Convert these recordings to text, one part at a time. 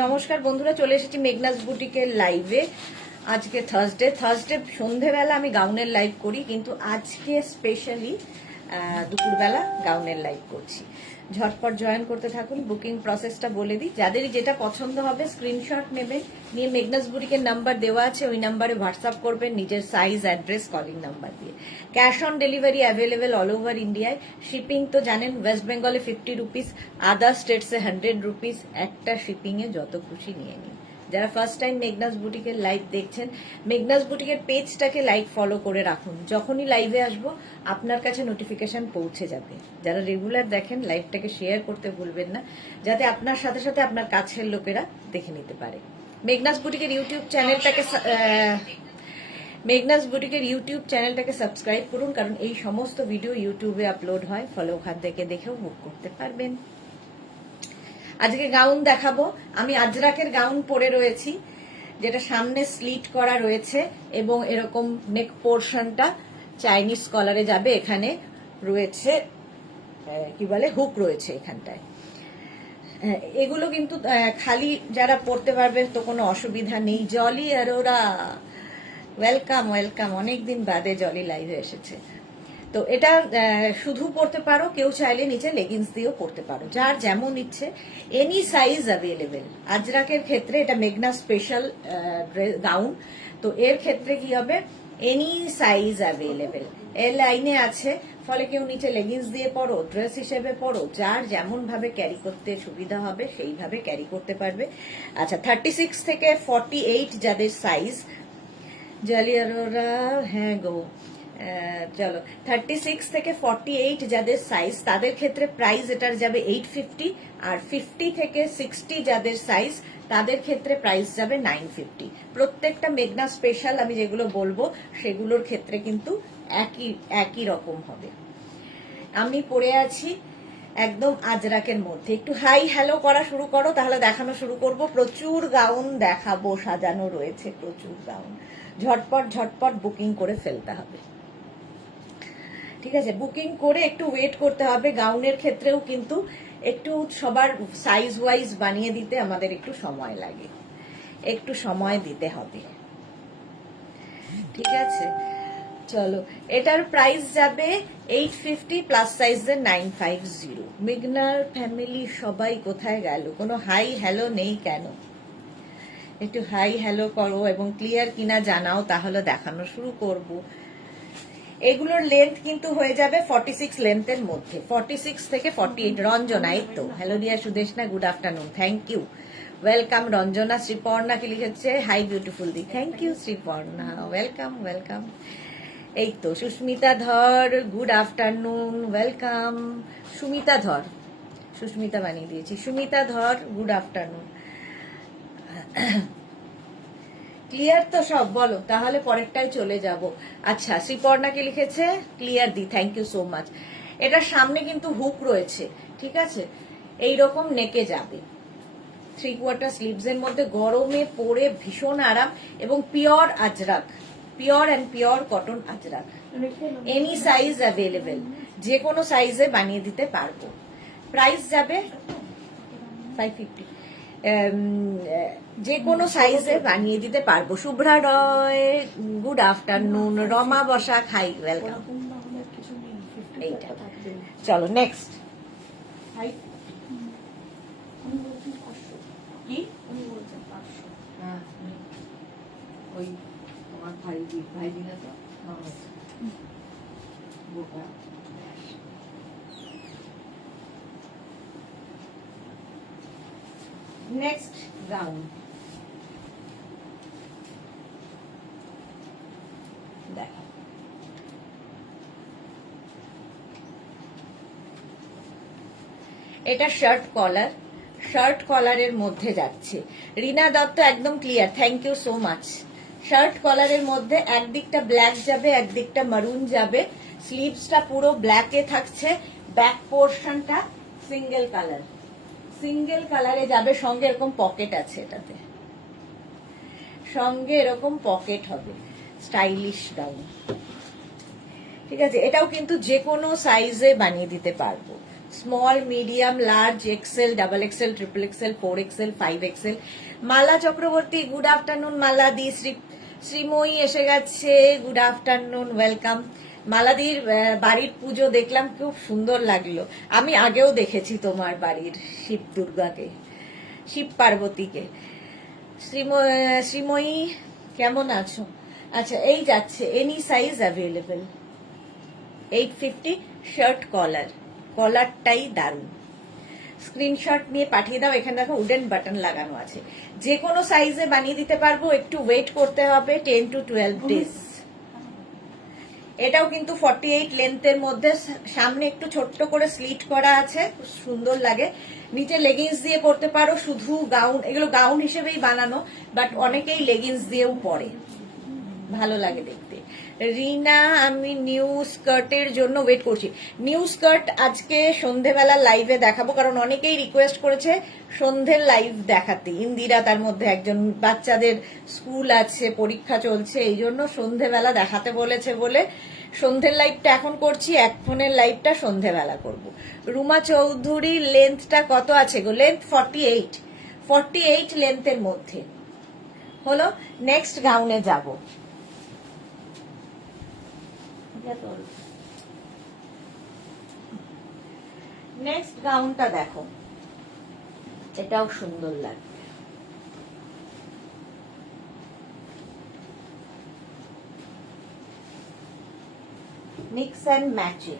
নমস্কার বন্ধুরা, চলে এসেছি মেঘনাস বুটিকের লাইভে। আজকে থার্সডে সন্ধেবেলা আমি গাউনের লাইভ করি, কিন্তু আজকে স্পেশালি দুপুরবেলা গাউনের লাইভ করছি। ঝটপট জয়েন করতে থাকুন। বুকিং প্রসেসটা বলে দিই, যাদেরই যেটা পছন্দ হবে স্ক্রিনশট নেবেন, নিয়ে মেঘনাস বুটিকের নাম্বার দেওয়া আছে, ওই নাম্বারে হোয়াটসঅ্যাপ করবেন নিজের সাইজ, অ্যাড্রেস, কলিং নাম্বার দিয়ে। Cash on delivery available all over ইন্ডিয়ায়। শিপিং তো জানেন, ওয়েস্ট বেঙ্গলে 50 রুপিস, আদার স্টেটসে 100 রুপিস। একটা শিপিংয়ে যত খুশি নিয়ে নিন। যারা ফার্স্ট টাইম মেঘনাস বুটিকের লাইভ দেখছেন, মেঘনাস বুটিকের পেজটাকে লাইক ফলো করে রাখুন। যখনই লাইভে আসবো আপনার কাছে নোটিফিকেশন পৌঁছে যাবে। যারা রেগুলার দেখেন, লাইভটাকে শেয়ার করতে ভুলবেন না, যাতে আপনার সাথে সাথে আপনার কাছের লোকেরা দেখে নিতে পারে। মেঘনাস বুটিকের ইউটিউব চ্যানেলটাকে সাবস্ক্রাইব করুন, কারণ এই সমস্ত ভিডিও ইউটিউবে আপলোড হয়, ফলে ওখান থেকে দেখেও বুক করতে পারবেন। আজকে গাউন দেখাবো। আমি আজরাকের গাউন পরে রয়েছি, যেটা সামনে স্লিট করা রয়েছে এবং এরকম নেক পোর্শনটা চাইনিজ কলারে যাবে। এখানে রয়েছে কি বলে, হুক রয়েছে এখানটায়। এগুলো কিন্তু খালি যারা পরতে পারবে তো কোনো অসুবিধা নেই। জলি অরোরা, ওয়েলকাম ওয়েলকাম, অনেকদিন বাদে জলি লাইভে এসেছে। তো এটা শুধু পরতে পারো, কেউ চাইলে নিচে লেগিংস দিয়েও পরতে পারো, যার যেমন ইচ্ছে। Any size available. আজরাকের ক্ষেত্রে এটা মেঘনা স্পেশাল গাউন, তো এর ক্ষেত্রে কি হবে, এনি সাইজ অ্যাভেলেবেল। এর লাইনে আছে, ফলে কেউ নিচে লেগিংস দিয়ে পরো, ড্রেস হিসেবে পরো, যার যেমন ভাবে ক্যারি করতে সুবিধা হবে সেইভাবে ক্যারি করতে পারবে। আচ্ছা, 36 থেকে 48 যাদের সাইজ, জালিয়ারোরা, হ্যাঁ গো, চলো 36 থেকে 48 যাদের সাইজ, তাদের ক্ষেত্রে প্রাইস এটার যাবে 850। আর 50 থেকে 60 যাদের সাইজ, তাদের ক্ষেত্রে প্রাইস যাবে 950। প্রত্যেকটা মেঘনা স্পেশাল আমি যেগুলো বলবো সেগুলোর ক্ষেত্রে কিন্তু একই রকম হবে। আমি পরে আছি একদম আজরাকের মধ্যে। একটু হাই হ্যালো করা শুরু করো, তাহলে দেখানো শুরু করব। প্রচুর গাউন দেখাবো, সাজানো রয়েছে প্রচুর গাউন। ঝটপট ঝটপট বুকিং করে ফেলতে হবে, ঠিক আছে? বুকিং করে একটু ওয়েট করতে হবে। গাউনের ক্ষেত্রেও কিন্তু একটু সবার সাইজ ওয়াইজ বানিয়ে দিতে আমাদের একটু সময় লাগে, একটু সময় দিতে হবে, ঠিক আছে? চলো, এটার প্রাইস যাবে 850, প্লাস সাইজের 950। মেঘনার ফ্যামিলি সবাই কোথায় গেল? কোনো হাই হ্যালো নেই কেন? একটু হাই হ্যালো করো এবং ক্লিয়ার কিনা জানাও, তাহলে দেখানো শুরু করব। এগুলোর লেন্থ কিন্তু হয়ে যাবে 46 লেন্থের মধ্যে, 46 থেকে 48। রঞ্জনা, এই তো, hello dear Sudeshna, good afternoon, thank you, welcome Ranjana. Sreeparna কি লিখেছে, হাই বিউটিফুল দি, thank you Sreeparna, welcome welcome. এই তো, সুস্মিতা ধর, গুড আফটারনুন, ওয়েলকাম। সুমিতা ধর, সুস্মিতা বানিয়ে দিয়েছি, সুমিতা ধর, গুড আফটারনুন। ক্লিয়ার তো সব? বলো, তাহলে পরেরটাই চলে যাব। আচ্ছা, শ্রীপর্ণাকে লিখেছে ক্লিয়ার দি, থ্যাংক ইউ সো মাচ। এটার সামনে কিন্তু হুক রয়েছে, ঠিক আছে? এইরকম নেকে যাবে, 3/4 স্লিভস এর মধ্যে, গরমে পরে ভীষণ আরাম, এবং pure Ajrak, pure and pure cotton Ajrak. Any size available, যে কোনো সাইজে বানিয়ে দিতে পারবো। প্রাইস যাবে 550, যে কোনো সাইজে বানিয়ে দিতে পারবো। Shubhra Roy, good afternoon. Rama Basak, hi, welcome. এইটা, চলো নেক্সট। কি ওই তোমার ভাই দিলে তো বোকা। নেক্সট গাউন দেখো, এটা শার্ট কলার, শার্ট কলারের মধ্যে যাচ্ছে। রিনা দত্ত, একদম clear, thank you so much. Shirt কলারের মধ্যে একদিকটা ব্ল্যাক যাবে, একদিকটা মারুন যাবে। স্লিভসটা পুরো ব্ল্যাকে থাকছে, ব্যাক পোর্শনটা সিঙ্গেল কালার, সিঙ্গেল কালারে যাবে। সঙ্গে এরকম পকেট আছে, এটাতে সঙ্গে এরকম পকেট হবে। স্টাইলিশ গাউন, ঠিক আছে? এটাও কিন্তু যে কোনো সাইজে বানিয়ে দিতে পারবো, small, medium, large, XL, double XL, triple XL, 4XL, 5XL। Mala Chakraborty, good afternoon. Mala দি, শ্রীময়ী এসে গেছে, গুড আফটারনুন, ওয়েলকাম। মালাদির বাড়ির পুজো দেখলাম, খুব সুন্দর লাগলো। আমি আগেও দেখেছি তোমার বাড়ির শিব দুর্গাকে, শিব পার্বতীকে। শ্রীময়ী কেমন আছো? আচ্ছা, এই যাচ্ছে, any size available, 850, shirt collar, কলারটাই দারুণ। স্ক্রিনশট নিয়ে পাঠিয়ে দাও। এখানে দেখো উডেন বাটন লাগানো আছে, যে কোনো সাইজে বানিয়ে দিতে পারবো, একটু ওয়েট করতে হবে 10 to 12 ডেজ। এটাও কিন্তু 48 লেন্থের মধ্যে, সামনে একটু ছোট্ট করে স্লিট করা আছে, খুব সুন্দর লাগে। নিচে লেগিংস দিয়ে পরতে পারো, শুধু গাউন, এগুলো গাউন হিসেবেই বানানো, বাট অনেকেই লেগিংস দিয়েও পরে, ভালো লাগে দেখতে। রিনা, আমি নিউ স্কার্টের জন্য ওয়েট করছি। নিউ স্কার্ট আজকে সন্ধেবেলা লাইভে দেখাবো, কারণ অনেকেই রিকোয়েস্ট করেছে সন্ধ্যের লাইভ দেখাতে। ইন্দিরা তার মধ্যে একজন, বাচ্চাদের স্কুল আছে, পরীক্ষা চলছে, এই জন্য সন্ধেবেলা দেখাতে বলেছে বলে সন্ধ্যের লাইভটা এখন করছি, এখনের লাইভটা সন্ধেবেলা করব। রুমা চৌধুরী, লেন্থটা কত আছে গো? লেন্থ 48 লেন্থের মধ্যে হলো। নেক্সট গাউনে যাব। নেক্সট গাউনটা দেখো, এটাও সুন্দর লাগবে। Mix and matching.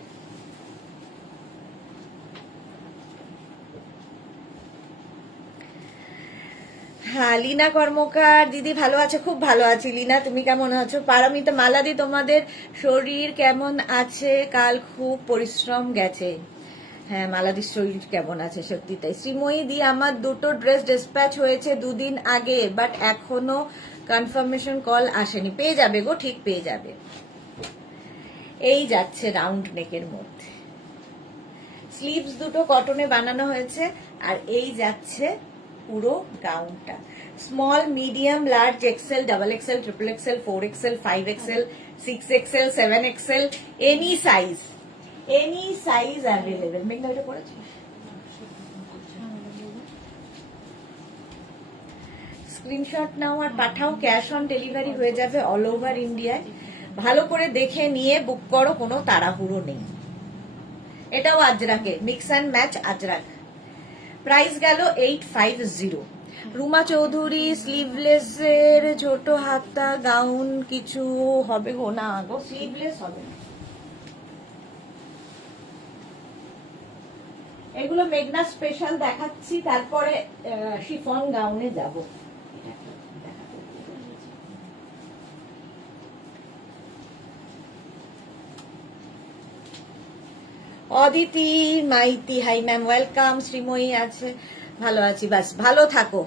হ্যাঁ, লীনা কর্মকার দিদি ভালো আছে? খুব ভালো আছি লীনা, তুমি কেমন আছো? পারমিতা, মালাদি, তোমাদের শরীর কেমন আছে? কাল খুব পরিশ্রম গেছে। হ্যাঁ, মালাদির শরীর কেমন আছে, সত্যি তাই। শ্রীময়ী দি, আমার দুটো ড্রেস ডিসপ্যাচ হয়েছে 2 দিন আগে, বাট এখনো কনফার্মেশন কল আসেনি। পেয়ে যাবে গো, ঠিক পেয়ে যাবে। এই যাচ্ছে রাউন্ড নেকের মধ্যে, স্লিভস দুটো কটনে বানানো হয়েছে, আর এই যাচ্ছে পুরো গাউনটা। Small, medium, large, XL, double XL, triple XL, 4XL, 5XL, 6XL, 7XL, any size available. মেঘনা, এটা করেছিস? স্ক্রিনশট নাও আর পাঠাও, ক্যাশ অন ডেলিভারি হয়ে যাবে অল ওভার ইন্ডিয়ায়। ভালো করে দেখে নিয়ে বুক করো, কোনো তাড়াহুড়ো নেই। এটাও আজরাকে, mix and match Ajrak. Price গেল 850। রুমা চৌধুরী, স্লিভলেস এর ছোট হাতা গাউন কিছু হবে গো? না গো, স্লিভলেস হবে না। এগুলো মেঘনা স্পেশাল দেখাচ্ছি, তারপরে শিফন গাউনে যাব। Aditi Maity, hi ma'am, welcome. Srimoyee আছে, ভালো আছি, বাস ভালো থাকো।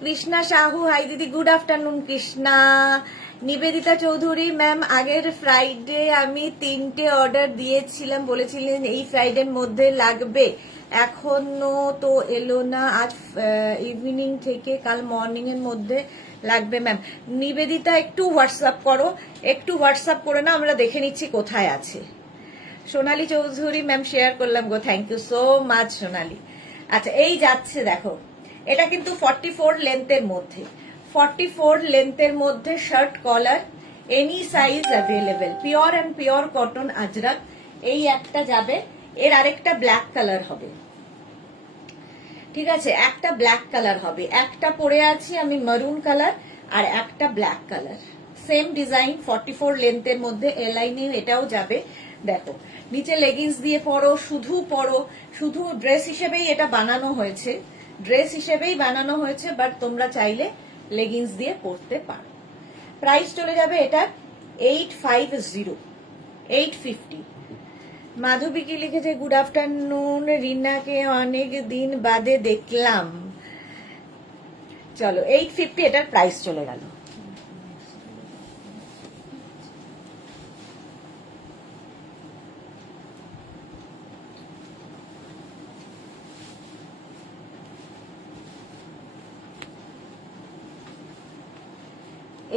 কৃষ্ণা সাহু, হাই দিদি, good afternoon Krishna. Nibedita Chowdhury, ma'am আগের ফ্রাইডে আমি 3টে অর্ডার দিয়েছিলাম, বলেছিলেন এই ফ্রাইডের মধ্যে লাগবে, এখনো তো এলো না। আজ ইভিনিং থেকে কাল মর্নিং এর মধ্যে লাগবে ম্যাম। নিবেদিতা, একটু হোয়াটসঅ্যাপ করে না, আমরা দেখে নিচ্ছি কোথায় আছে। সোনালী চৌধুরী, ম্যাম শেয়ার করলাম গো, থ্যাংক ইউ সো মাচ সোনালী। আচ্ছা, এই যাচ্ছে দেখো, এটা কিন্তু 44 লেন্থের মধ্যে, 44 লেন্থের মধ্যে, shirt collar, any size available, pure and pure cotton Ajrak. এই একটা যাবে, এর আরেকটা ব্ল্যাক কালার হবে, ঠিক আছে, একটা ব্ল্যাক কালার হবে, একটা পরে আছি আমি মেরুন কালার, আর একটা ব্ল্যাক কালার, সেম ডিজাইন, 44 লেন্থের মধ্যে, এলাইনে এটাও যাবে। দেখো, নিচে লেগিংস দিয়ে পরো, শুধু ড্রেস হিসেবেই এটা বানানো হয়েছে, বাট তোমরা চাইলে লেগিংস দিয়ে পরতে পারো। প্রাইস চলে যাবে এটা 850। মাধবী কি লিখেছে, গুড আফটারনুন, রিনাকে অনেক দিন বাদে দেখলাম। চলো, 850 এটার প্রাইস চলে গেল।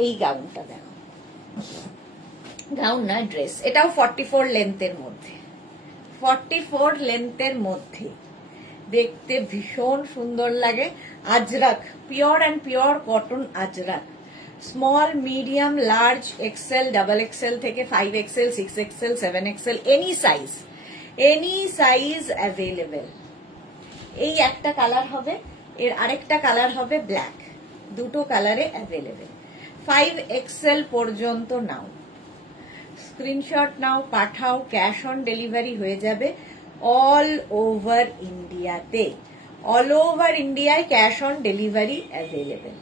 এই গাউনটা দেখো, গাউন না ড্রেস, এটাও 44 লেন্থের মধ্যে, 44 লেন্থের মধ্যে, দেখতে ভীষণ সুন্দর লাগে। Ajrak, pure and pure cotton Ajrak, small, medium, large, XL, double XL থেকে 5XL, 6XL, 7XL, any size available. এই একটা কালার হবে, এর আরেকটা কালার হবে ব্ল্যাক, দুটো কালারে অ্যাভেলেবেল। 5XL পর্যন্ত নাও, স্ক্রিনশট নাও, পাঠাও, ক্যাশ অন ডেলিভারি হয়ে যাবে অল ওভার ইন্ডিয়াতে। অল ওভার ইন্ডিয়ায় ক্যাশ অন ডেলিভারি অ্যাভেলেবেল।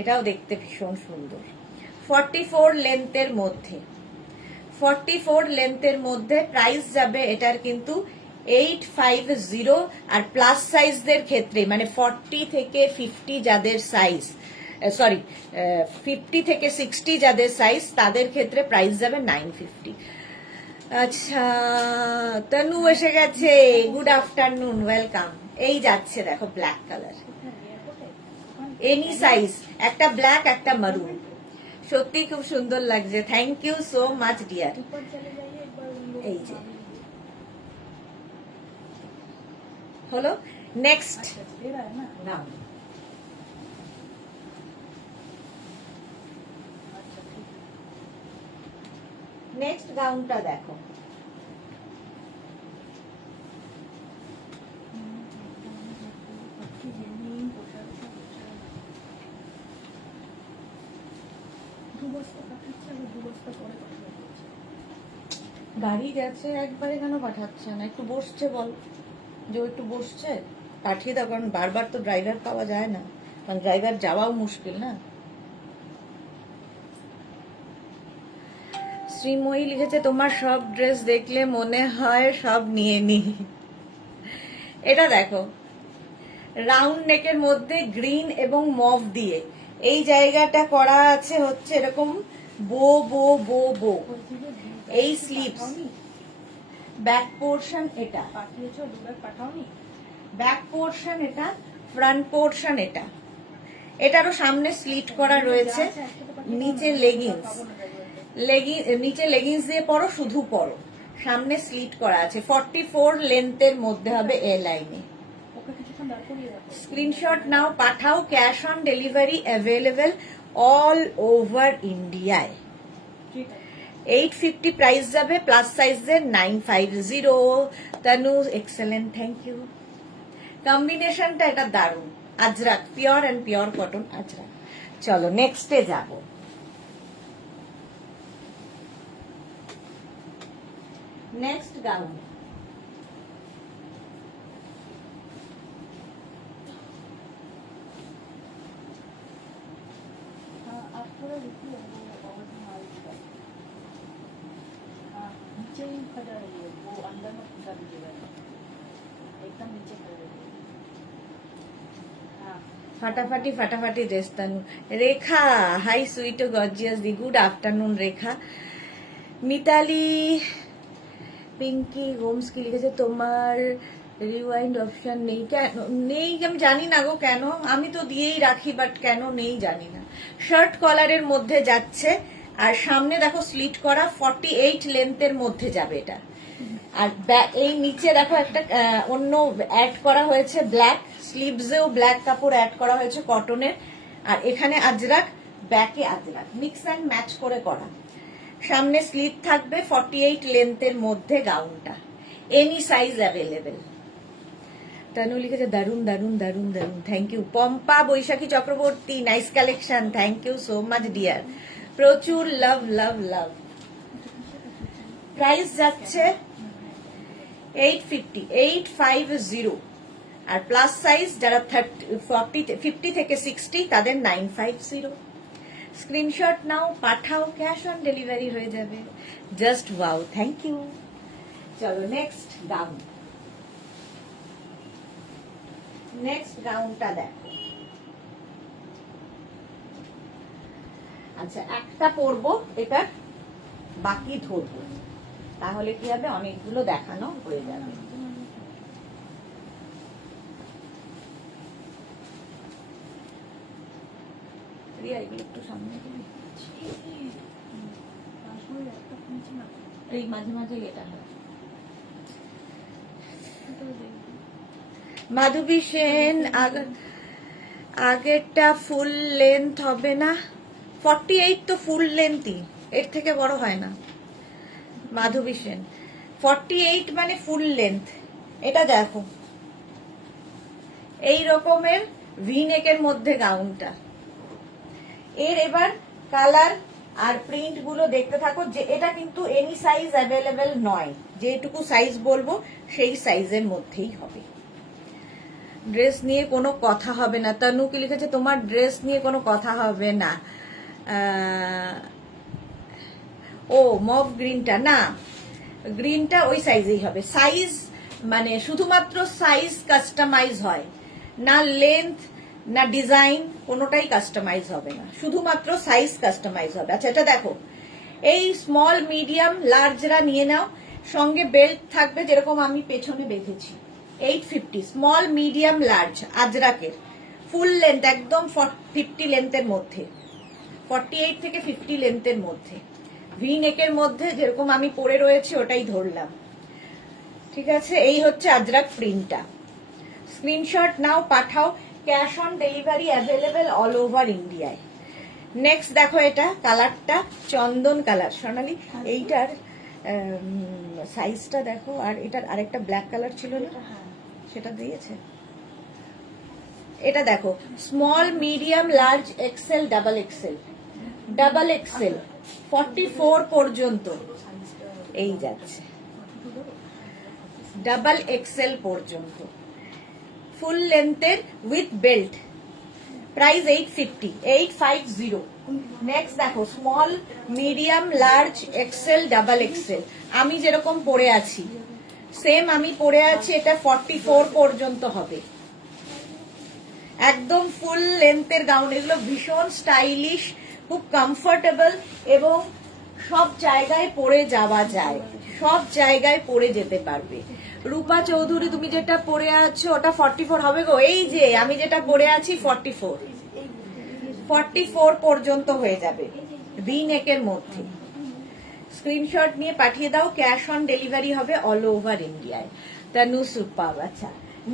এটাও দেখতে ভীষণ সুন্দর। 44 লেন্থের মধ্যে, 44 লেন্থের মধ্যে প্রাইস যাবে এটার কিন্তু 850। আর প্লাস সাইজদের ক্ষেত্রে মানে 40 থেকে 50 যাদের সাইজ, সরি 50 থেকে 60 যাদের সাইজ, তাদের ক্ষেত্রে প্রাইস যাবে 950। আচ্ছা, তনু এসে গেছে, গুড আফটারনুন, ওয়েলকাম। এই যাচ্ছে দেখো ব্ল্যাক কালার, এনি সাইজ, একটা ব্ল্যাক একটা মারুন, সত্যি খুব সুন্দর লাগছে। Thank you so much dear. এই যে হলো নেক্সট নাও। নেক্সট গাউনটা দেখো, গাড়ি গেছে একবারে কেন পাঠাচ্ছে না? একটু বসছে বল, যে ও একটু বসছে, পাঠিয়ে দাও, কারণ বারবার তো ড্রাইভার পাওয়া যায় না, কারণ ড্রাইভার যাওয়াও মুশকিল না। শ্রীময়ী লিখেছে তোমার সব ড্রেস দেখলে মনে হয় সব নিয়ে নি। এটা দেখো, রাউন্ড নেকের মধ্যে গ্রিন এবং মভ দিয়ে এই জায়গাটা করা আছে হচ্ছে এরকম বো বো বো বো। এই স্লিভস, ব্যাক পোর্শন এটা, ব্যাক পোর্শন এটা, ফ্রন্ট পোর্শন এটা, এটারও সামনে স্লিট করা রয়েছে, নিচে লেগিংস, নিচে লেগিংস দিয়ে পরো, শুধু পরো, সামনে স্লিট করা আছে। 44 লেন্থের মধ্যে হবে এ লাইনে। স্ক্রিনশট নাও, পাঠাও, cash on delivery available all over ইন্ডিয়ায়। 850 প্রাইস যাবে, প্লাস সাইজের 950। Tanu excellent, thank you. কম্বিনেশনটা এটা দারুণ, Ajrak, pure and pure cotton Ajrak. চলো নেক্সটে যাব। নেক্সট গাউন, ফাটাফাটি ফাটাফাটি dress. Tanu, Rekha, hi sweet gorgeous দি, good afternoon Rekha. Mitali, Pinky Holmes কি লিখেছে তোমার রিওয়াইন্ড অপশন নেই কেন? নেই আমি জানি না গো কেন, আমি তো দিয়েই রাখি, বাট কেন নেই জানি না। শার্ট কলারের মধ্যে যাচ্ছে, আর সামনে দেখো স্লিট করা, 48 লেন্থের মধ্যে যাবে এটা। আর এই নিচে দেখো একটা অন্য অ্যাড করা হয়েছে ব্ল্যাক, স্লিভসেও ব্ল্যাক কাপড় অ্যাড করা হয়েছে কটনের, আর এখানে আজরাক, ব্যাকে আজরাক, মিক্স অ্যান্ড ম্যাচ করে করা। সামনে স্লিট থাকবে, 48 লেন্থের মধ্যে গাউনটা, এনি সাইজ অ্যাভেলেবেল। তানু লিখেছে দারুন দারুন দারুন দারুন, thank you. Pampa Baishakhi Chakraborty, nice collection, thank you so much dear, প্রচুর লাভ লাভ লাভ। প্রাইস যাচ্ছে 850, 850। আর প্লাস সাইজ যারা 50 থেকে 60 তাদের 950। স্ক্রিনশট নাও, পাঠাও, ক্যাশ অন ডেলিভারি হয়ে যাবে। Just wow, thank you. চলো নেক্সট গাউন, নেক্সট গাউনটা দেখো। আচ্ছা, একটা পরবো, এটা বাকি ধরবো, তাহলে কি হবে, অনেকগুলো দেখানো হয়ে যাবে। একটু সামনে এই মাঝে মাঝে এটা হয়। মাধবী সেন আগেরটা ফুল লেন্থ হবে না? 48 তো ফুল লেন্থই, এর থেকে বড় হয় না। মাধবী সেন 48 মানে ফুল লেন্থ। এটা দেখো এই রকমের ভি নেকের মধ্যে গাউনটা। এর এবার কালার আর প্রিন্ট গুলো দেখতে থাকো। যে এটা কিন্তু এনি সাইজ অ্যাভেলেবেল নয়, যেটুকু সাইজ বলবো সেই সাইজের মধ্যেই হবে। ড্রেস নিয়ে কোনো কথা হবে না। তনু কি লিখেছে? তোমার ড্রেস নিয়ে কোনো কথা হবে না। ও মভ গ্রিনটা না, গ্রিনটা ওই সাইজেই হবে। সাইজ মানে শুধুমাত্র সাইজ কাস্টমাইজ হয় না, লেন্থ না ডিজাইন কোনোটাই কাস্টমাইজ হবে না, শুধুমাত্র সাইজ কাস্টমাইজ হবে। আচ্ছা এটা দেখো, এই স্মল মিডিয়াম লার্জরা নিয়ে নাও, সঙ্গে বেল্ট থাকবে যেরকম আমি পেছনে বেঁধেছি। 850 স্মল মিডিয়াম লার্জ আজরাকের, ফুল লেন্থ একদম 50 লেন্থের মধ্যে, 48 থেকে 50 লেন্থের মধ্যে, ভি নেকের মধ্যে যেরকম আমি পরে রয়েছে ওটাই ধরলাম। ঠিক আছে, এই হচ্ছে আজরাক প্রিন্টটা। স্ক্রিনশট নাও, পাঠাও। Cash on delivery available all over ইন্ডিয়ায়। নেক্সট দেখো, এটা কালারটা চন্দন কালার। সোনালি এইটার সাইজটা দেখো, আর এটার আরেকটা ব্ল্যাক কালার ছিল না, সেটা দিয়েছে। এটা দেখো, small medium large XL double XL, double Excel 44 পর্যন্ত এই যাচ্ছে, ডাবল এক্সেল পর্যন্ত full লেন্থের with belt. Price 850। Next দেখো, small medium large XL double Excel, আমি যেরকম পরে আছি সেম আমি পরে আছি। এটা 44 পর্যন্ত হবে, একদম ফুল লেন্থের গাউন। এগুলো ভীষণ স্টাইলিশ, খুব কমফোর্টেবল এবং সব জায়গায় পরে যাওয়া যায়, সব জায়গায় পরে যেতে পারবে। রূপা চৌধুরী তুমি যেটা পরে আছো ওটা 44 হবে গো। এই যে আমি যেটা পরে আছি 44 পর্যন্ত হয়ে যাবে, ভি নেকের মধ্যে। স্ক্রিনশট নিয়ে পাঠিয়ে দাও, ক্যাশ অন ডেলিভারি হবে অল ওভার ইন্ডিয়ায়। তানু সুপার। আচ্ছা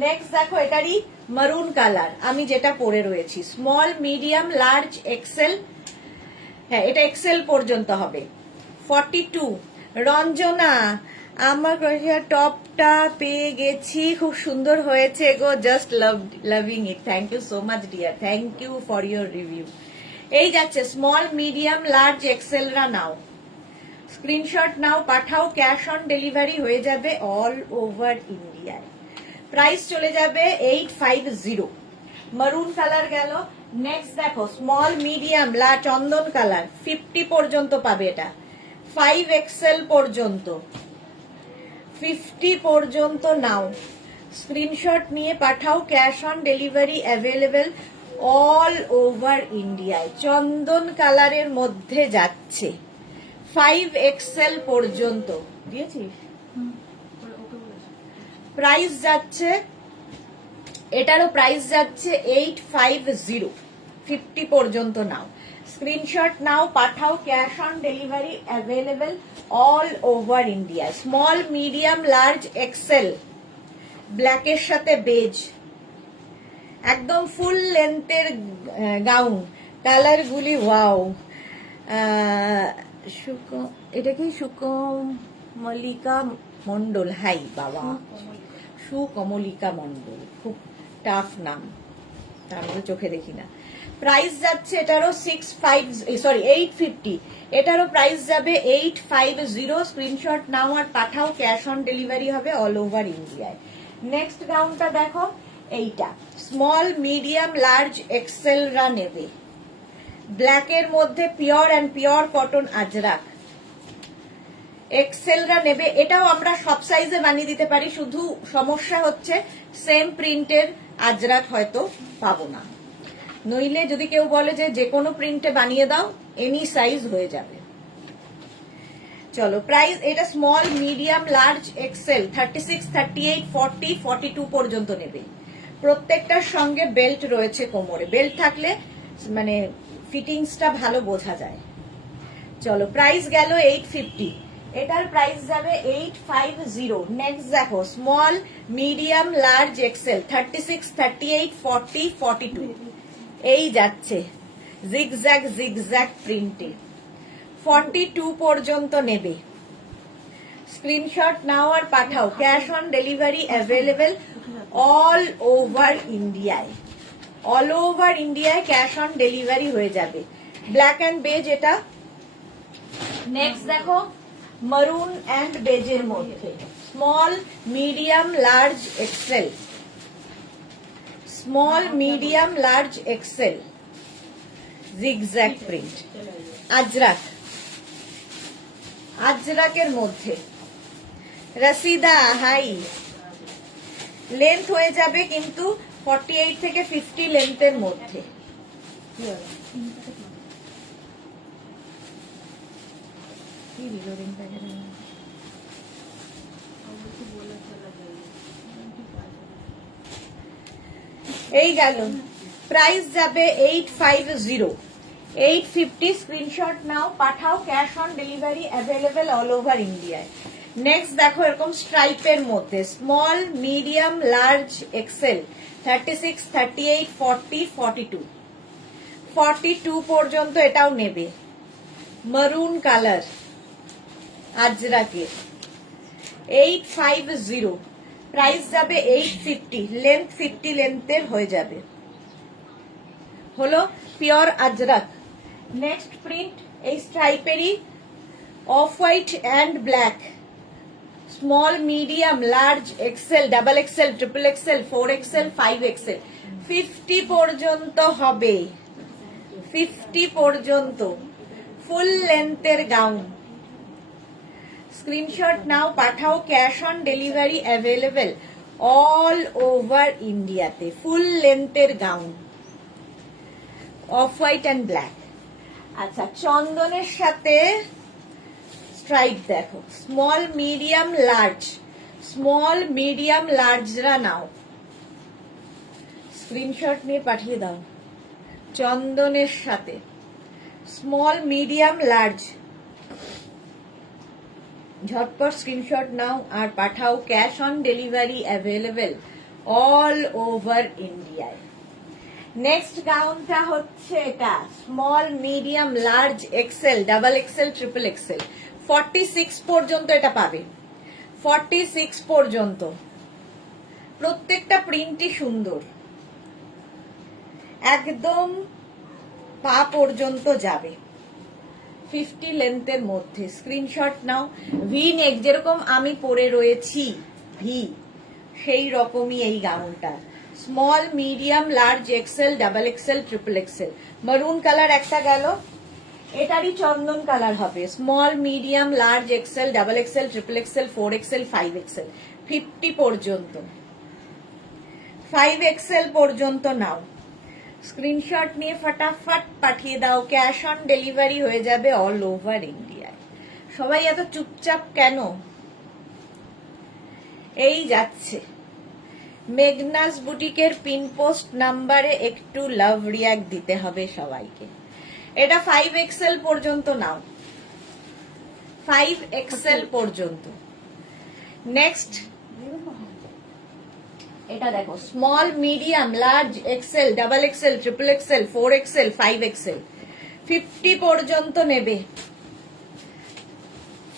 নেক্সট দেখো, এটারই মারুন কালার, আমি যেটা পরে রয়েছি, স্মল মিডিয়াম লার্জ এক্সেল। হ্যাঁ এটা এক্সেল পর্যন্ত হবে, 42। রঞ্জনা, আমার টপটা পেয়ে গেছি, খুব সুন্দর হয়েছে গো, just loving it. Thank you so much dear, thank you for your review. এই যাচ্ছে স্মল মিডিয়াম লার্জ এক্সেলরা নাও, স্ক্রিনশট নাও, পাঠাও। ক্যাশ অন ডেলিভারি হয়ে যাবে অল ওভার ইন্ডিয়ায়। প্রাইস চলে যাবে 850। মারুন কালার গেল। নেক্সট দেখো, স্মল মিডিয়াম চন্দন কালার 50 পর্যন্ত পাবে, এটা 5 এক্সেল পর্যন্ত, 50 পর্যন্ত নাও, স্ক্রিনশট নিয়ে পাঠাও। Cash on delivery available all over ইন্ডিয়ায়। চন্দন কালারের মধ্যে যাচ্ছে, 5 এক্সেল পর্যন্ত দিয়েছিস। প্রাইস যাচ্ছে, এটারও প্রাইস যাচ্ছে 850, 50 পর্যন্ত নাও, স্ক্রিনশট নাও, পাঠাও। Cash on delivery available all over India. Small medium large XL, ব্ল্যাকের সাথে বেজ, একদম ফুল লেন্থের গাউন। কালার গুলি ওয়াও। এটা কি সুকমলিকা মন্ডল? হাই বাবা, সুকমলিকা মন্ডল, খুব টাফ নাম, আমি তো চোখে দেখি না। প্রাইস যাচ্ছে এটারও 850, এটারও প্রাইস যাবে 850। স্ক্রিনশট নাও আর পাঠাও, ক্যাশ অন ডেলিভারি হবে অল ওভার ইন্ডিয়ায়। নেক্সট গাউনটা দেখো, এইটা স্মল মিডিয়াম লার্জ এক্সেলরা নেবে, ব্ল্যাকের মধ্যে pure and pure cotton Ajrak, এক্সেলরা নেবে। এটাও আমরা সব সাইজে বানিয়ে দিতে পারি, শুধু সমস্যা হচ্ছে সেম প্রিন্টের আজরাক হয়তো পাবো না, নইলে যদি কেউ বলে যে কোনো প্রিন্টে বানিয়ে দাও এনি সাইজ হয়ে যাবে। চলো প্রাইস, এটা স্মল মিডিয়াম লার্জ এক্সেল 36, 38, 40, 42 পর্যন্ত নেবে। প্রত্যেকটার সঙ্গে বেল্ট রয়েছে কোমরে, বেল্ট থাকলে মানে ফিটিংসটা ভালো বোঝা যায়। চলো প্রাইস গেল 850। এটার প্রাইস যাবে 850। নেক্সট দেখো স্মল মিডিয়াম লার্জ এক্সেল 36, 38, 40, 42 এই যাচ্ছে জিগজ্যাগ প্রিন্টে। 42 পর্যন্ত নেবে। স্ক্রিনশট নাও আর পাঠাও। Cash on delivery available all over ইন্ডিয়ায়। অল ওভার ইন্ডিয়ায় ক্যাশ অন ডেলিভারি হয়ে যাবে। ব্ল্যাক অ্যান্ড বেজ এটা। নেক্সট দেখো মারুন অ্যান্ড বেজের মধ্যে small medium large XL. Small medium large XL zigzag print. আজরাকের মধ্যে রসিদা হাই। লেন্থ হয়ে যাবে কিন্তু 48 থেকে 50 লেন্থের মধ্যে। এই গেল। প্রাইস যাবে 850। 850 স্ক্রিনশট নাও পাঠাও। Cash on delivery available all over ইন্ডিয়ায়। নেক্সট দেখো এরকম স্ট্রাইপের মধ্যে স্মল মিডিয়াম লার্জ এক্সেল 36, 38, 40, 42 42 পর্যন্ত এটাও নেবে। মারুন কালার আজরাকের 850। প্রাইস যাবে 850। লেন্থ 50 লেন্থের হয়ে যাবে। হলো পিওর আজরাক। নেক্সট প্রিন্ট এই স্ট্রাইপেরই off white and black. Small medium large XL, double XL, triple XL, 4XL, 5XL 50 পর্যন্ত হবে। 50 পর্যন্ত ফুল লেন্থের গাউন। স্ক্রিনশট নাও পাঠাও। Cash on delivery available all over ইন্ডিয়াতে। ফুল লেন্থের gown off white and black. আচ্ছা চন্দনের সাথে স্ট্রাইপ দেখো small medium large. Small medium লার্জরা নাও। স্ক্রিনশট নিয়ে পাঠিয়ে দাও। চন্দনের সাথে স্মল মিডিয়াম লার্জ ঝটপট স্ক্রিনশট নাও আর পাঠাও। Cash on delivery available all over ইন্ডিয়ায়। নেক্সট গাউনটা হচ্ছে এটা small medium large XL, double XL, triple XL 46 পর্যন্ত এটা পাবে। 46 পর্যন্ত। প্রত্যেকটা প্রিন্টই সুন্দর। একদম পা পর্যন্ত যাবে। 50 লেন্থের মধ্যে। স্ক্রিনশট নাও। ভি নেক যেরকম আমি পরে রয়েছি ভি সেই রকমই এই গাউনটা। Small medium large XL, double XL, triple XL. Maroon colour একটা গেল। এটারই চন্দন কালার হবে। Small medium large XL, double XL, triple XL, 4XL, 5XL 50 পর্যন্ত। 5XL পর্যন্ত নাও। স্ক্রিনশট নিয়ে ফটাফট পাঠিয়ে দাও। ক্যাশ অন ডেলিভারি হয়ে যাবে অল ওভার ইন্ডিয়ায়। সবাই এত চুপচাপ কেন? এই যাচ্ছে। মেঘনাস বুটিকের পিন পোস্ট নাম্বারে একটু লাভ রিয়াক্ট দিতে হবে সবাইকে। এটা 5XL পর্যন্ত নাও। 5XL পর্যন্ত। নেক্সট এটা দেখো small medium large XL, double XL, triple XL, 4XL, 5XL 50 পর্যন্ত নেবে।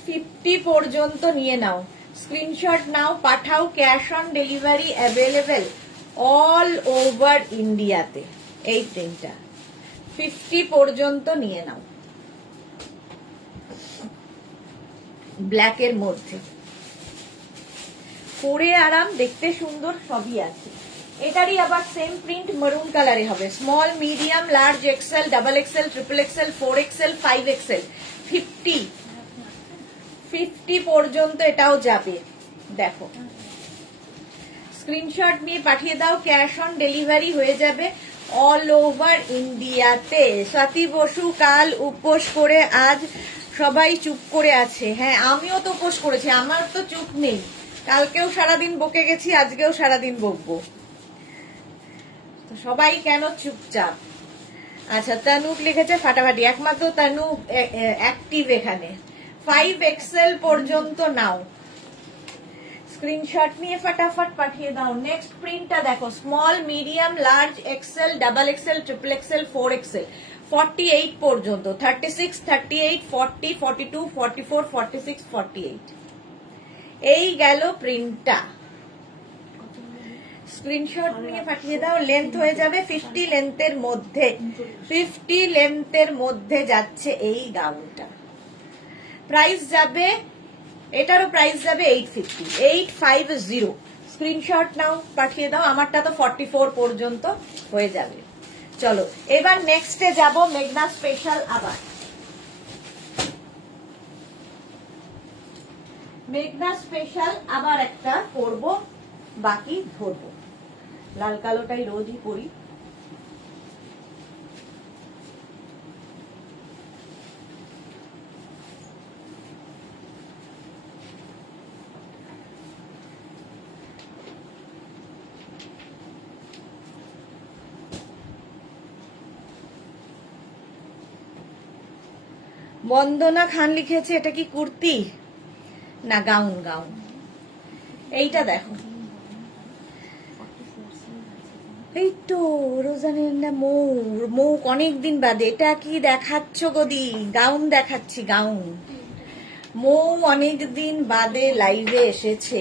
50 পর্যন্ত নিয়ে নাও। স্ক্রিনশট নাও পাঠাও। Cash on delivery available all over ইন্ডিয়াতে। এই প্রিন্টটা 50 পর্যন্ত নিয়ে নাও। ব্ল্যাকের মধ্যে পরে আরাম, দেখতে সুন্দর, সবই আছে। এটারই আবার সেম প্রিন্ট মারুন কালারে হবে। Small medium large XL, double XL, triple XL, 4XL, 5XL 50 পর্যন্ত এটাও যাবে। দেখো স্ক্রিনশট নিয়ে পাঠিয়ে দাও। ক্যাশ অন ডেলিভারি হয়ে যাবে অল ওভার ইন্ডিয়াতে। স্বাতী বসু কাল উপোস করে আজ সবাই চুপ করে আছে। হ্যাঁ আমিও তো উপোস করেছি, আমার তো চুপ নেই। কালকেও সারাদিন বকে গেছি, আজকেও সারাদিন বকবো। সবাই কেন চুপচাপ? আচ্ছা তনুক লিখেছে ফাটাফাটি। একমাত্র তনু অ্যাক্টিভ এখানে। 5XL পর্যন্ত নাও, স্ক্রিনশট নিয়ে ফটাফট পাঠিয়ে দাও। নেক্সট প্রিন্টটা দেখো, small, medium, large, XL, double XL, triple XL, 4XL, 48 পর্যন্ত, 36, 38, 40, 42, 44, 46, 48। এই গেল প্রিন্টটা, স্ক্রিনশট নিয়ে পাঠিয়ে দাও। লেন্থ হয়ে যাবে 50 লেন্থের মধ্যে, 50 লেন্থের মধ্যে যাচ্ছে এই গাউনটা। প্রাইস যাবে, এটারও প্রাইস যাবে 850, 850। স্ক্রিনশট নাও, পাঠিয়ে দাও। আমারটা তো 44 পর্যন্ত হয়ে যাবে। চলো এবার নেক্সটে যাব, মেঘনা স্পেশাল। আবার মেঘনা স্পেশাল আবার একটা করব, বাকি ধরবো। লাল কালোটাই রোজই পরি। বন্দনা খান লিখেছে, এটা কি কুর্তি না গাউন? গাউন। এইটা দেখো, এই তো রোজানিন্দা মৌ অনেকদিন বাদে। এটা কি দেখাচ্ছ গদি? গাউন দেখাচ্ছি, গাউন। মৌ অনেকদিন বাদে লাইভে এসেছে।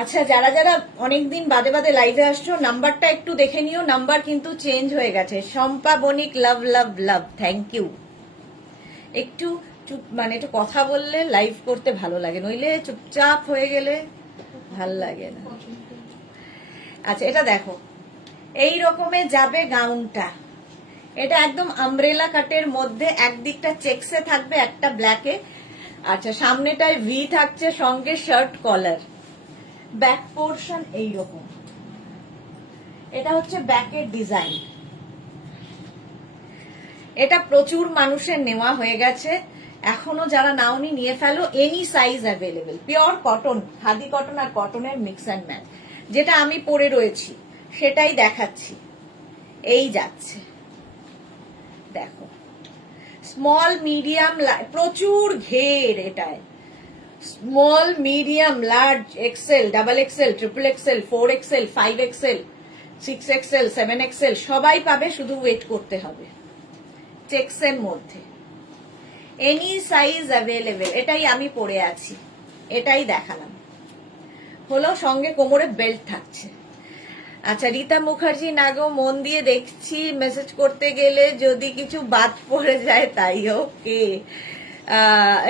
আচ্ছা, যারা যারা অনেকদিন বাদে বাদে লাইভে আসছো, নাম্বারটা একটু দেখে নিও, নাম্বার কিন্তু চেঞ্জ হয়ে গেছে। শম্পা বণিক, লাভ লাভ লাভ, থ্যাংক ইউ। একটু চুপ, মানে একটু কথা বললে লাইভ করতে ভালো লাগে, নইলে চুপচাপ হয়ে গেলে ভাল লাগে না। আচ্ছা, এটা দেখো, এই রকমের যাবে গাউনটা। এটা একদম আমব্রেলা কাটের মধ্যে, একদিকটা চেক্সে থাকবে, একটা ব্ল্যাকে। আচ্ছা, সামনেটায় ভি থাকছে, সঙ্গে শার্ট কলার। ব্যাক পোর্শন এইরকম, এটা হচ্ছে ব্যাকের ডিজাইন। এটা প্রচুর মানুষের নেওয়া হয়ে গেছে, এখনো যারা নাওনি নিয়ে ফেলো। Any size available, pure cotton, khadi cotton আর কটনের মিক্স অ্যান্ড ম্যাচ। যেটা আমি পরে রয়েছি সেটাই দেখাচ্ছি। এই যাচ্ছে, দেখো, স্মল, মিডিয়াম, প্রচুর ঘের এটায়। Small, medium, large, XL, double XL, triple XL, 4XL, 5XL, 6XL, 7XL সবাই পাবে, শুধু ওয়েট করতে হবে। চেক্সের মধ্যে এনি সাইজ অ্যাভেলেবেল, এটাই আমি পরে আছি, এটাই দেখালাম। হলো, সঙ্গে কোমরে বেল্ট থাকছে। আচ্ছা, রীতা মুখার্জি, নাগো মন দিয়ে দেখছি, মেসেজ করতে গেলে যদি কিছু বাদ পড়ে যায় তাই। ওকে,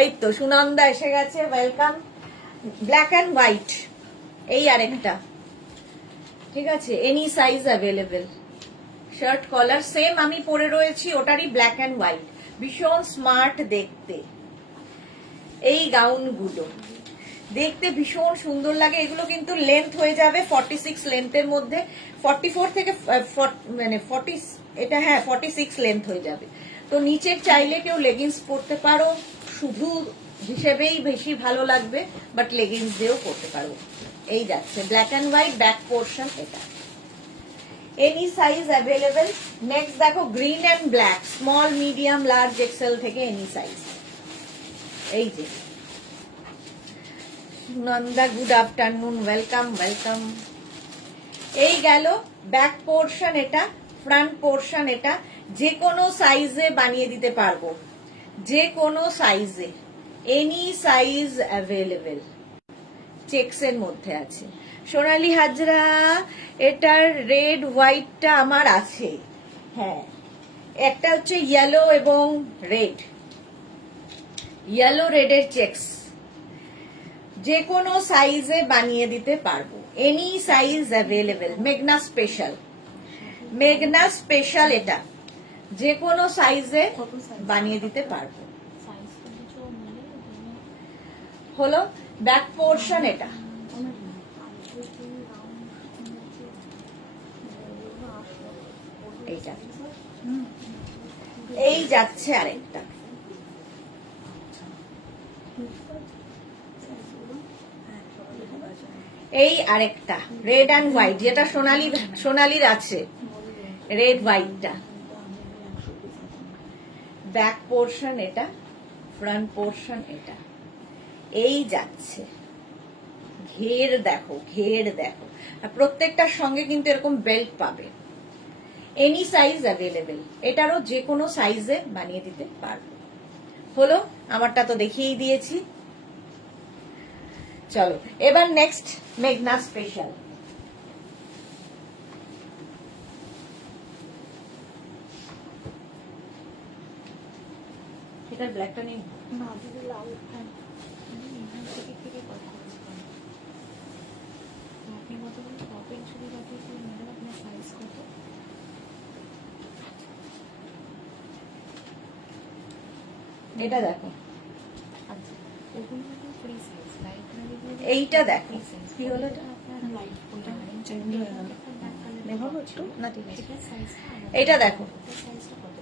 এই তো সুনন্দা এসে গেছে, ওয়েলকাম। ব্ল্যাক অ্যান্ড হোয়াইট, এই আরেকটা, ঠিক আছে, any size available. Shirt collar same আমি পরে রয়েছি, ওটারই ব্ল্যাক অ্যান্ড হোয়াইট, ভীষণ স্মার্ট দেখতে। এই গাউনগুলো দেখতে ভীষণ সুন্দর লাগে। এগুলো কিন্তু লেন্থ হয়ে যাবে 46 লেন্থের মধ্যে, 44 থেকে মানে 40, এটা হ্যাঁ 46 লেন্থ হয়ে যাবে। তো নিচের চাইলে কেউ লেগিংস পরতে পারো, শুধু হিসেবেই বেশি ভালো লাগবে, বাট লেগিংস দিয়েও পরতে পারো। এই যাচ্ছে black and white, back portion এটা। Any size available. নেক্সট দেখো, green and black, small, medium, large, XL থেকে এনি সাইজ। এই যে Nanda, good afternoon, welcome welcome. এই গেল ব্যাক পোর্শন এটা, ফ্রন্ট পোর্শন এটা। যে কোনো সাইজে বানিয়ে দিতে পারবো, যে কোনো সাইজে, এনি সাইজ অ্যাভেলেবেল। চেক্সের মধ্যে আছে। সোনালি হাজরা, এটার রেড হোয়াইটটা আমার আছে, হ্যাঁ। একটা হচ্ছে ইয়েলো এবং রেড, ইয়েলো রেডের চেক্স। যে কোনো সাইজে বানিয়ে দিতে পারবো, এনি সাইজ অ্যাভেলেবেল। মেঘনা স্পেশাল, মেঘনা স্পেশাল এটা, যে কোনো সাইজে বানিয়ে দিতে পারবো। হলো ব্যাক পোর্শন এটা। এই যাচ্ছে আরেকটা, এই আরেকটা রেড অ্যান্ড হোয়াইট, যেটা সোনালির আছে, রেড হোয়াইটটা। ব্যাক পোর্শন এটা, ফ্রন্ট পোর্শন এটা। এই যাচ্ছে, ঘের দেখো, ঘের দেখো। আর প্রত্যেকটার সঙ্গে কিন্তু এরকম বেল্ট পাবে। এনি সাইজ অ্যাভেলেবেল, এটারও যে কোনো সাইজে বানিয়ে দিতে পারবো। হলো, আমারটা তো দেখিয়েই দিয়েছি। চলো এবার নেক্সট মেঘনা স্পেশাল। এটার ব্ল্যাকটা নেই না দিদি, লাল এখান থেকে কথা বলছিলাম। আপনি কতগুলো টপের ছবি পাঠিয়েছিলেন ম্যাডাম, আপনার সাইজ কত? এটা দেখো, আচ্ছা, ওগুলো হলো ফ্রি সাইজ, লাইট এইটা দেখো কি হলো, এটা আপনার লাইট ওইটা নেভাবো একটু না, ঠিক আছে। এটা সাইজটা এটা দেখো, সাইজটা কত?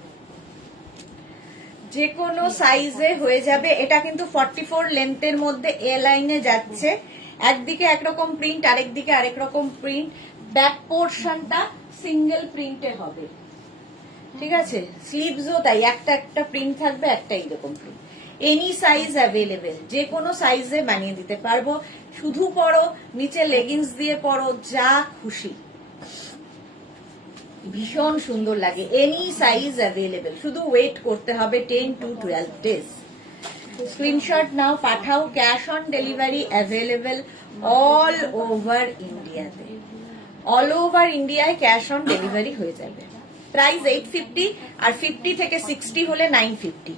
যে কোনো সাইজে হয়ে যাবে। এটা কিন্তু 44 লেন্থের মধ্যে এ লাইনে যাচ্ছে। একদিকে একরকম প্রিন্ট, আরেক দিকে আরেক রকম প্রিন্ট। ব্যাক পোর্শনটা সিঙ্গেল প্রিন্টে হবে, ঠিক আছে। স্লিভসও তাই, একটা একটা প্রিন্ট থাকবে, একটা এইরকম প্রিন্ট। এনি সাইজ অ্যাভেলেবেল, যে কোনো সাইজে বানিয়ে দিতে পারবো। শুধু পরো, নিচে লেগিংস দিয়ে পরো, যা খুশি, ভীষণ সুন্দর লাগে। এনি সাইজ অ্যাভেলেবেল, শুধু ওয়েট করতে হবে 10 to 12 ডেজ। স্ক্রিনশট নাও, পাঠাও। Cash on delivery available all over ইন্ডিয়াতে। অল ওভার ইন্ডিয়ায় ক্যাশ অন ডেলিভারি হয়ে যাবে। প্রাইস 850, আর 50 থেকে 60 হলে 950।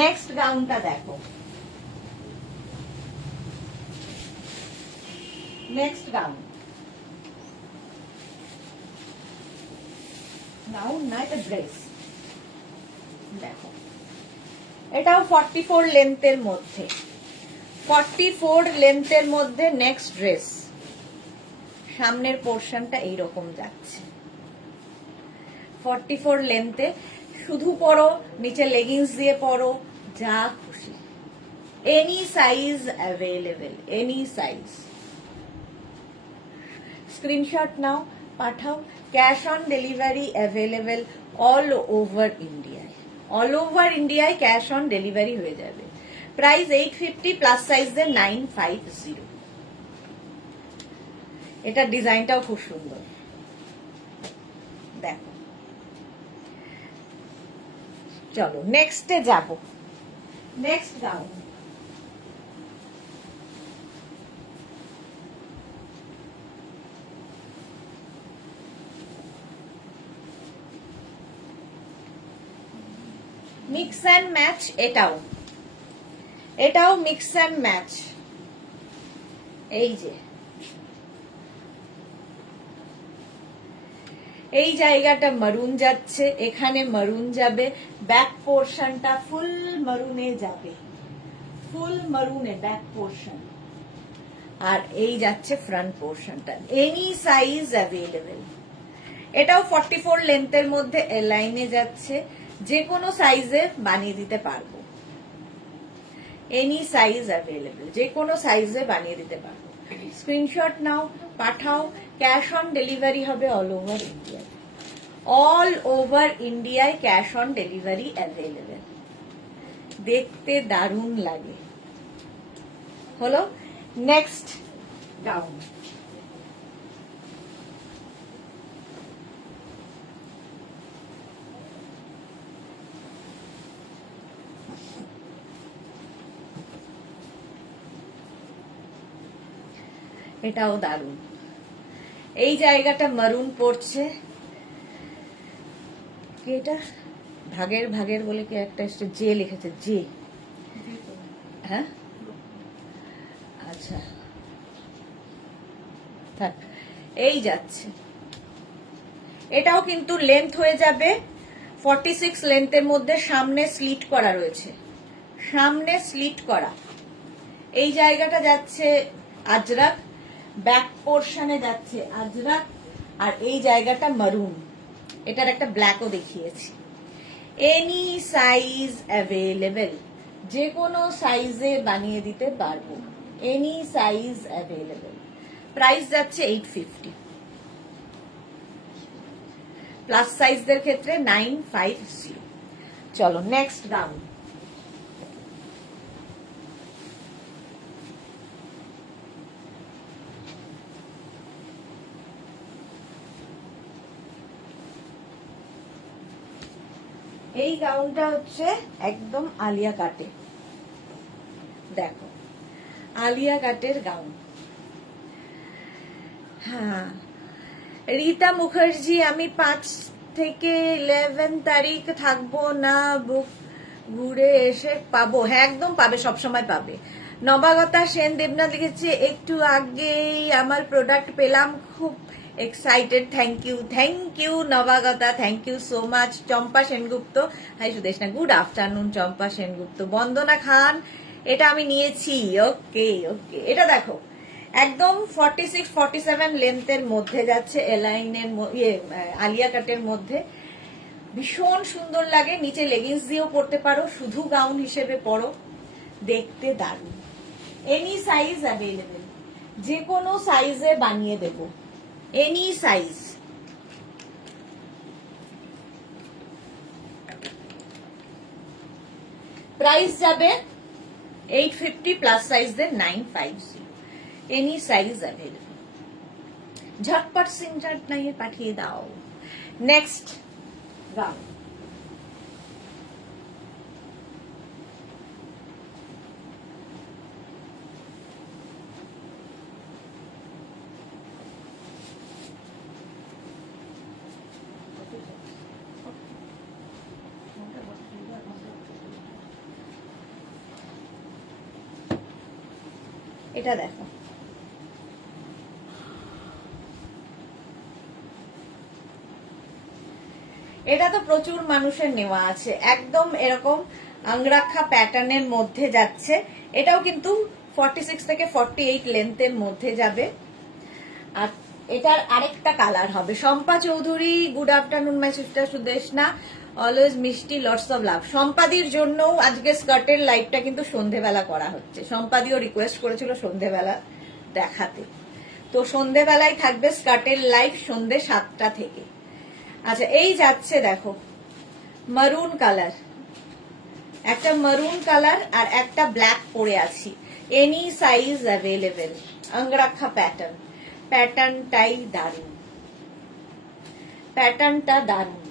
নেক্সট গাউনটা দেখো, নেক্সট গাউন। গাউন না, এটা ড্রেস। দেখো, এটাও 44 লেন্থের মধ্যে, 44 লেন্থের মধ্যে নেক্সট ড্রেস। সামনের পোর্শনটা এইরকম যাচ্ছে, 44 লেন্থে। শুধু পরো, নিচে লেগিংস দিয়ে পরো, যা খুশি। Any size available, any size. Screenshot নাও, পাঠাও। Cash on delivery available all over ইন্ডিয়ায়। অল ওভার ইন্ডিয়ায় ক্যাশ অন ডেলিভারি হয়ে যাবে। প্রাইস 850, প্লাস সাইজের 950। এটা ডিজাইনটাও খুব সুন্দর, দেখো। চলো নেক্সটে যাব। Next gown. Mix and match, এটাও এটাও মিক্স অ্যান্ড ম্যাচ। এই যে এই জায়গাটা মারুন যাচ্ছে, এখানে মারুন যাবে। ব্যাক পোর্শনটা ফুল মারুনে যাবে, ফুল মারুনে ব্যাক পোর্শন। আর এই যাচ্ছে ফ্রন্ট পোর্শনটা। Any size available. এটাও 44 লেন্থের মধ্যে এ লাইনে যাচ্ছে, যে কোনো সাইজে বানিয়ে দিতে পারবো। এনি সাইজ অ্যাভেলেবেল, যে কোনো সাইজে বানিয়ে দিতে পারবো। স্ক্রিনশট নাও, পাঠাও। ক্যাশ অন ডেলিভারি হবে অল ওভার ইন্ডিয়ায়। অল ওভার ইন্ডিয়ায় ক্যাশ অন ডেলিভারি অ্যাভেলেবেল। দেখতে দারুণ লাগে। হলো, নেক্সট গাউন। এটাও দারুণ। এই জায়গাটা মারুন পড়ছে। এটা ভাগের ভাগের বলে কি একটা জে লিখেছে, জে। হ্যাঁ, আচ্ছা থাক। এই যাচ্ছে, এটাও কিন্তু লেন্থ হয়ে যাবে 46 লেন্থের মধ্যে। সামনে স্লিট করা রয়েছে, সামনে স্লিট করা। এই জায়গাটা যাচ্ছে আজরাক, ব্যাক পোর্শনে যাচ্ছে আজরাক, আর এই জায়গাটা মারুন। এটার একটা ব্ল্যাকও দেখিয়েছি। এনি সাইজ অ্যাভেলেবেল, যে কোনো সাইজে বানিয়ে দিতে পারবো। Any size available. প্রাইস যাচ্ছে 850, প্লাস সাইজদের ক্ষেত্রে 950। চলো নেক্সট গাউন। এই গাউনটা হচ্ছে একদম আলিয়া কাটে, দেখো আলিয়া কাটের গাউন। হ্যাঁ, রীতা মুখার্জি, আমি 5 থেকে 11 তারিখ থাকবো না, বুক ঘুরে এসে পাবো। হ্যাঁ একদম পাবে, সবসময় পাবে। নবাগতা সেন দেবনাথ লিখেছে একটু আগেই আমার প্রোডাক্ট পেলাম, খুব excited. Thank you Nabagata, thank you so much. Champa Sengupta, hi Sudeshna, good afternoon Champa Sengupta. Bandana Khan, এটা আমি নিয়েছি। ওকে ওকে, এটা দেখো একদম 46-47 লেন্থের মধ্যে যাচ্ছে, এলাইনের আলিয়া কাটের মধ্যে, ভীষণ সুন্দর লাগে। নিচে লেগিংস দিয়েও পরতে পারো, শুধু গাউন হিসেবে পরো, দেখতে দারুণ। এনি সাইজ অ্যাভেলেবেল, যে কোনো সাইজে বানিয়ে দেব, এনি সাইজ। প্রাইস যাবে 850, প্লাস সাইজদের 950, এনি সাইজ অ্যাভেলেবল। ঝটপট সিনচার্ট নিয়ে পাঠিয়ে দাও। নেক্সট গাউন, এটা দেখো এটা তো প্রচুর মানুষের নেওয়া আছে, একদম এরকম আংরাক্ষা প্যাটার্নের মধ্যে যাচ্ছে। এটাও কিন্তু 46 থেকে 48 লেন্থের মধ্যে যাবে। আর এটার আরেকটা কালার হবে। Shampa Chowdhury, good afternoon my sister Sudeshna, always মিষ্টি, লটস অফ লাভ। সম্পাদির জন্যও আজকে স্কার্টের লাইভটা কিন্তু সন্ধেবেলা করা হচ্ছে। সম্পাদিও রিকোয়েস্ট করেছিল সন্ধেবেলা দেখাতে, তো সন্ধেবেলায় থাকবে স্কার্টের লাইভ সন্ধে 7টা থেকে। আচ্ছা, এই যাচ্ছে দেখো মারুন কালার, একটা মারুন কালার আর একটা ব্ল্যাক পরে আছি, any size available, angrakha pattern. প্যাটার্নটাই দারুণ, প্যাটার্নটা দারুণ,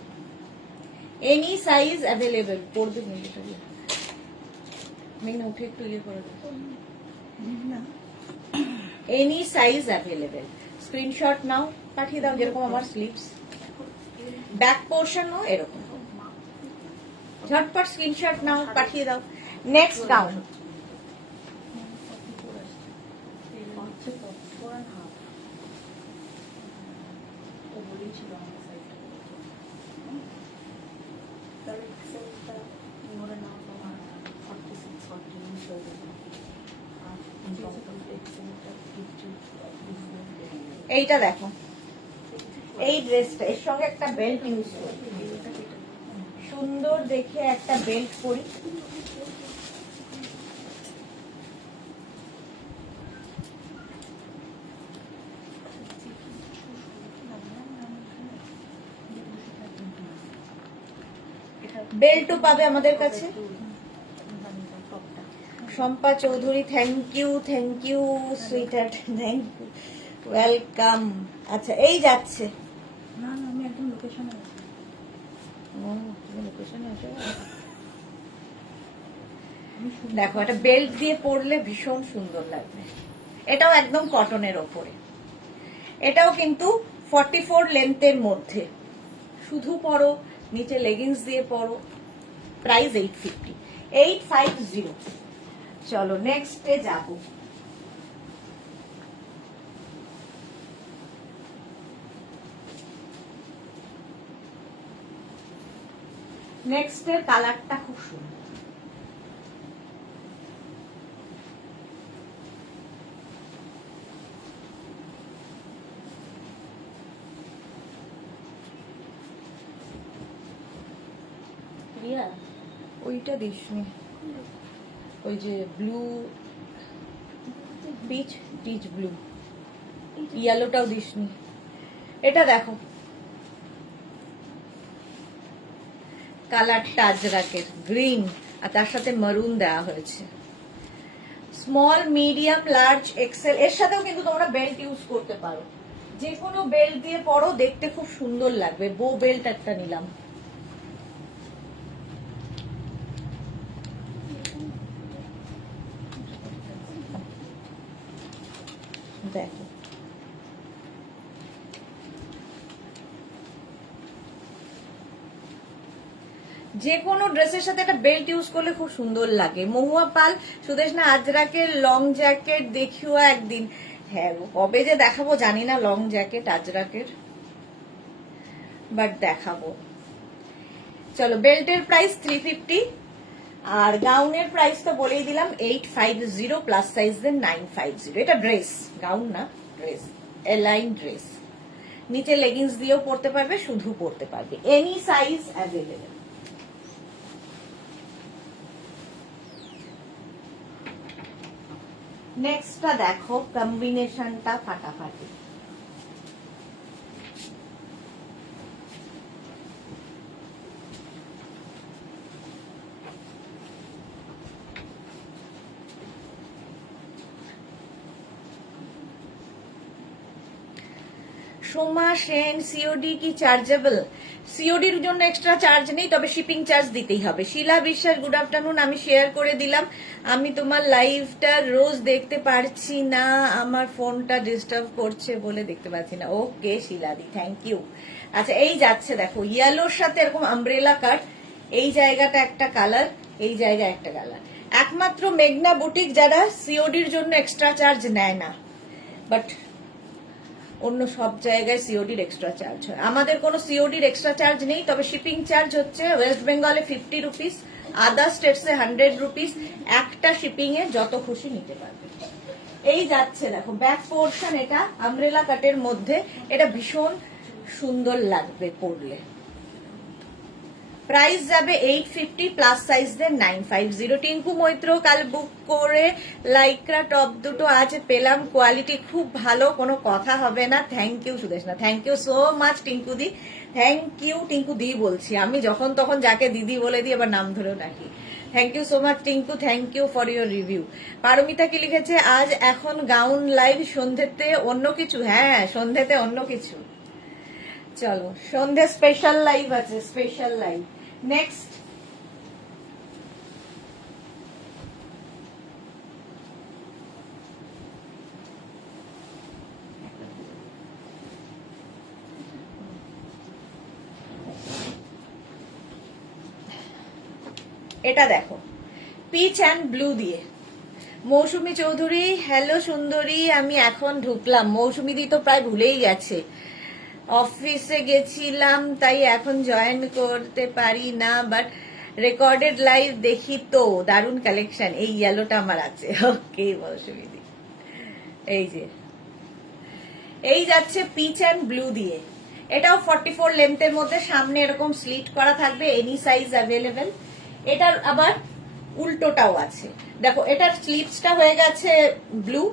এনি সাইজ অ্যাভেলেবেল। পড়বে কিন্তু মেনে উঠে একটু ইয়ে করে দেবো, এনি সাইজ অ্যাভেলেবেল। স্ক্রিনশট নাও, পাঠিয়ে দাও, যেরকম আমার স্লিভস, ব্যাক পোর্শনও এরকম। ঝটপট স্ক্রিনশট নাও, পাঠিয়ে দাও। নেক্সট গাউন, এইটা দেখো, এই ড্রেসটা এর সঙ্গে একটা বেল্ট ইউজ করি, সুন্দর দেখে একটা বেল্ট পরি। বেল্টও পাবে আমাদের কাছে। Shampa Chowdhury, thank you sweetheart, thank you, welcome. আচ্ছা, এই যাচ্ছে, না না আমি একদম লোকেশনে আছি। দেখো এটা বেল্ট দিয়ে পরলে ভীষণ সুন্দর লাগবে। এটাও একদম কটনের ওপরে, এটাও কিন্তু 44 লেন্থের মধ্যে, শুধু পরো, নিচে লেগিংস দিয়ে পরো। প্রাইস 850। চলো নেক্সটে যাবো। নেক্সটের কালারটা খুব সুন্দর, ওইটা দিসনি, ওই যে ব্লু পিচ ব্লু, ইয়েলোটাও দিসনি। এটা দেখো কালারটা আজরাকের গ্রিন, আর তার সাথে মারুন দেওয়া হয়েছে। স্মল, মিডিয়াম, লার্জ, এক্সেল, এর সাথেও কিন্তু তোমরা বেল্ট ইউজ করতে পারো, যে কোনো বেল্ট দিয়ে পরো, দেখতে খুব সুন্দর লাগবে। বো বেল্ট একটা নিলাম। দেখো, যে কোনো ড্রেসের সাথে একটা বেল্ট ইউজ করলে খুব সুন্দর লাগে। মহুয়া পাল সুদেশনা আজরাকের লং জ্যাকেট দেখিও একদিন। হ্যাঁ গো, কবে যে দেখাবো জানি না লং জ্যাকেট আজরাকের, বাট দেখাবো। চলো, বেল্টের প্রাইস 350 আর গাউনের প্রাইস তো বলেই দিলাম 850 প্লাস সাইজের 950। এটা ড্রেস, গাউন না, ড্রেস, এলাইন ড্রেস। নিচে লেগিংস দিয়েও পরতে পারবে, শুধু পরতে পারবে, এনি সাইজ অ্যাভেলেবেল। নেক্সটটা দেখো, কম্বিনেশনটা ফাটাফাটি। সোমা সেন, সিওডি কি চার্জেবল? সিওডির জন্য এক্সট্রা চার্জ নেই, তবে শিপিং চার্জ দিতেই হবে। শিলা বিশ্বাস, গুড আফটারনুন। আমি শেয়ার করে দিলাম। আমি তোমার লাইভটা রোজ দেখতে পারছি না, আমার ফোনটা ডিস্টার্ব করছে বলে দেখতে পাচ্ছি না। ওকে শিলাদি, থ্যাংক ইউ। আচ্ছা, এই যাচ্ছে দেখো, ইয়েলোর সাথে এরকম আমব্রেলা কাট, এই জায়গাটা একটা কালার, এই জায়গা একটা কালার। একমাত্র মেঘনা বুটিক যারা সিওডির জন্য এক্সট্রা চার্জ নেয় না, বাট অন্য সব জায়গায় সিওডির এক্সট্রা চার্জ হয়। আমাদের কোনো সিওডির এক্সট্রা চার্জ নেই, তবে শিপিং চার্জ হচ্ছে ওয়েস্ট বেঙ্গলে 50 রুপিস, আদার স্টেটসে 100 রুপিস। একটা শিপিং এ যত খুশি নিতে পারবে। এই যাচ্ছে দেখো, ব্যাক পোর্শন, এটা আমব্রেলা কাটের মধ্যে, এটা ভীষণ সুন্দর লাগবে পরলে। প্রাইস যাবে 850 প্লাস সাইজদের 950। টিঙ্কু মৈত্র, কাল বুক করে লাইক্রা টপ দুটো আজ পেলাম, কোয়ালিটি খুব ভালো, কোনো কথা হবে না। Thank you Sudeshna, thank you so much Tinku di, thank you. Tinku di বলছি আমি, যখন তখন যাকে দিদি বলে দিই, আবার নাম ধরেও ডাকি। Thank you so much Tinku, thank you for your review. Paromita কি লিখেছে, আজ এখন গাউন লাইভ, সন্ধ্যেতে অন্য কিছু? হ্যাঁ, সন্ধ্যেতে অন্য কিছু। চলো, সন্ধ্যে স্পেশাল লাইভ আছে, স্পেশাল লাইভ। নেক্সট, এটা দেখো, পিচ অ্যান্ড ব্লু দিয়ে। মৌসুমী চৌধুরী, হ্যালো সুন্দরী, আমি এখন ঢুকলাম। মৌসুমী দি তো প্রায় ভুলেই গেছে, অফিসে গেছিলাম তাই এখন জয়েন করতে পারি না, বাট রেকর্ডেড লাইভ দেখি তো। দারুণ কালেকশন, এই ইয়েলোটা আমার আছে। ওকে মৌসুমী দি, এই যে এই যাচ্ছে পিচ অ্যান্ড ব্লু দিয়ে। এটাও 44 লেন্থের মধ্যে, সামনে এরকম স্লিট করা থাকবে, এনি সাইজ অ্যাভেলেবেল। এটার আবার উল্টোটাও আছে, দেখো, এটার স্লিভসটা হয়ে গেছে ব্লু,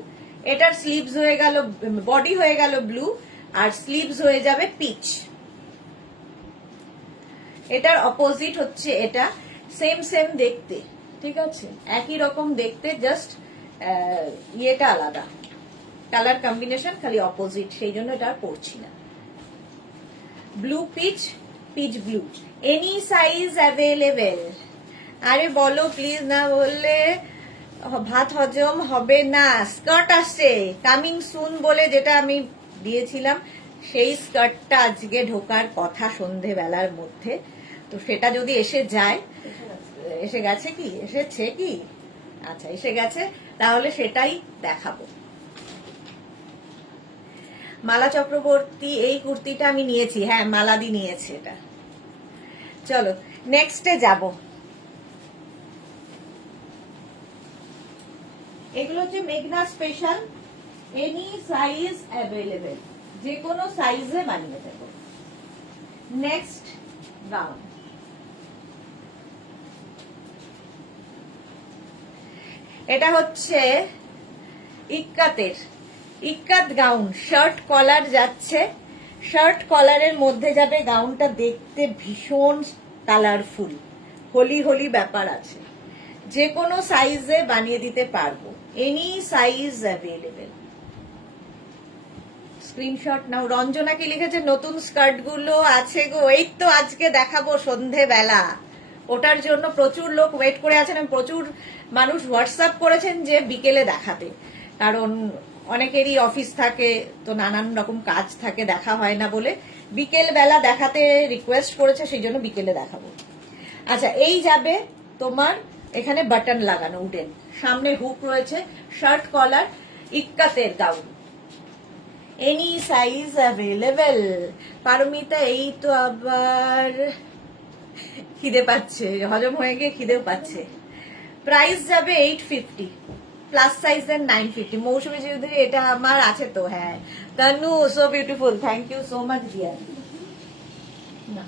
এটার স্লিভস হয়ে গেল, বডি হয়ে গেল ব্লু, আর স্লিভস হয়ে যাবে পিচ। এটার অপোজিট হচ্ছে এটা, সেম সেম দেখতে, ঠিক আছে, একই রকম দেখতে, জাস্ট ইয়েটা আলাদা, কালার কম্বিনেশন খালি অপোজিট, সেই জন্য এটা আর পড়ছি না। Blue peach, peach blue, any size available. আরে বলো প্লিজ, না বললে ভাত হজম হবে না। স্কার্ট আসছে, কামিং সুন বলে যেটা আমি দিয়েছিলাম, সেই স্কার্টটা আজকে ঢোকার কথা সন্ধেবেলার মধ্যে, তো সেটা যদি এসে যায়, এসে গেছে কি, এসেছে কি, আচ্ছা এসে গেছে, তাহলে সেটাই দেখাবো। মালা চক্রবর্তী, এই কুর্তিটা আমি নিয়েছি, হ্যাঁ মালাদি নিয়েছে এটা। চলো নেক্সটে যাব। এগুলো হচ্ছে মেঘনা স্পেশাল, এনি সাইজ অ্যাভেলেবেল, যে কোনো সাইজে বানিয়ে দেবো। নেক্সট গাউন, এটা হচ্ছে ইক্কাতের, ইক্কাত গাউন, শার্ট কলার যাচ্ছে, শার্ট কলারের মধ্যে যাবে গাউনটা, দেখতে ভীষণ কালারফুল, হোলি হোলি ব্যাপার আছে, যে কোনো সাইজে বানিয়ে দিতে পারবো, এনি সাইজ অ্যাভেলেবেল। স্ক্রিনশট নাও। রঞ্জনা কি লিখেছে, নতুন স্কার্ট গুলো আছে গো, এই তো আজকে দেখাবো সন্ধেবেলা, ওটার জন্য প্রচুর লোক ওয়েট করে আছেন, প্রচুর মানুষ হোয়াটসঅ্যাপ করেছেন যে বিকেলে দেখাতে, কারণ অনেকেরই অফিস থাকে, তো নানান রকম কাজ থাকে, দেখা হয় না বলে বিকেল বেলা দেখাতে রিকোয়েস্ট করেছে, সেই জন্য বিকেলে দেখাবো। আচ্ছা, এই যাবে তোমার এখানে বাটন লাগানো উডেন, সামনে হুক রয়েছে, শার্ট কলার, ইক্কাতের gown, any size available. Paromita এই তো আবার খিদে পাচ্ছে, হজম হয়ে গিয়ে খিদেও পাচ্ছে। প্রাইস যাবে 850, প্লাস সাইজ এর 950। মৌসুমী চৌধুরী এটা আমার আছে তো, হ্যাঁ। Tanu so beautiful, thank you so much dear. না,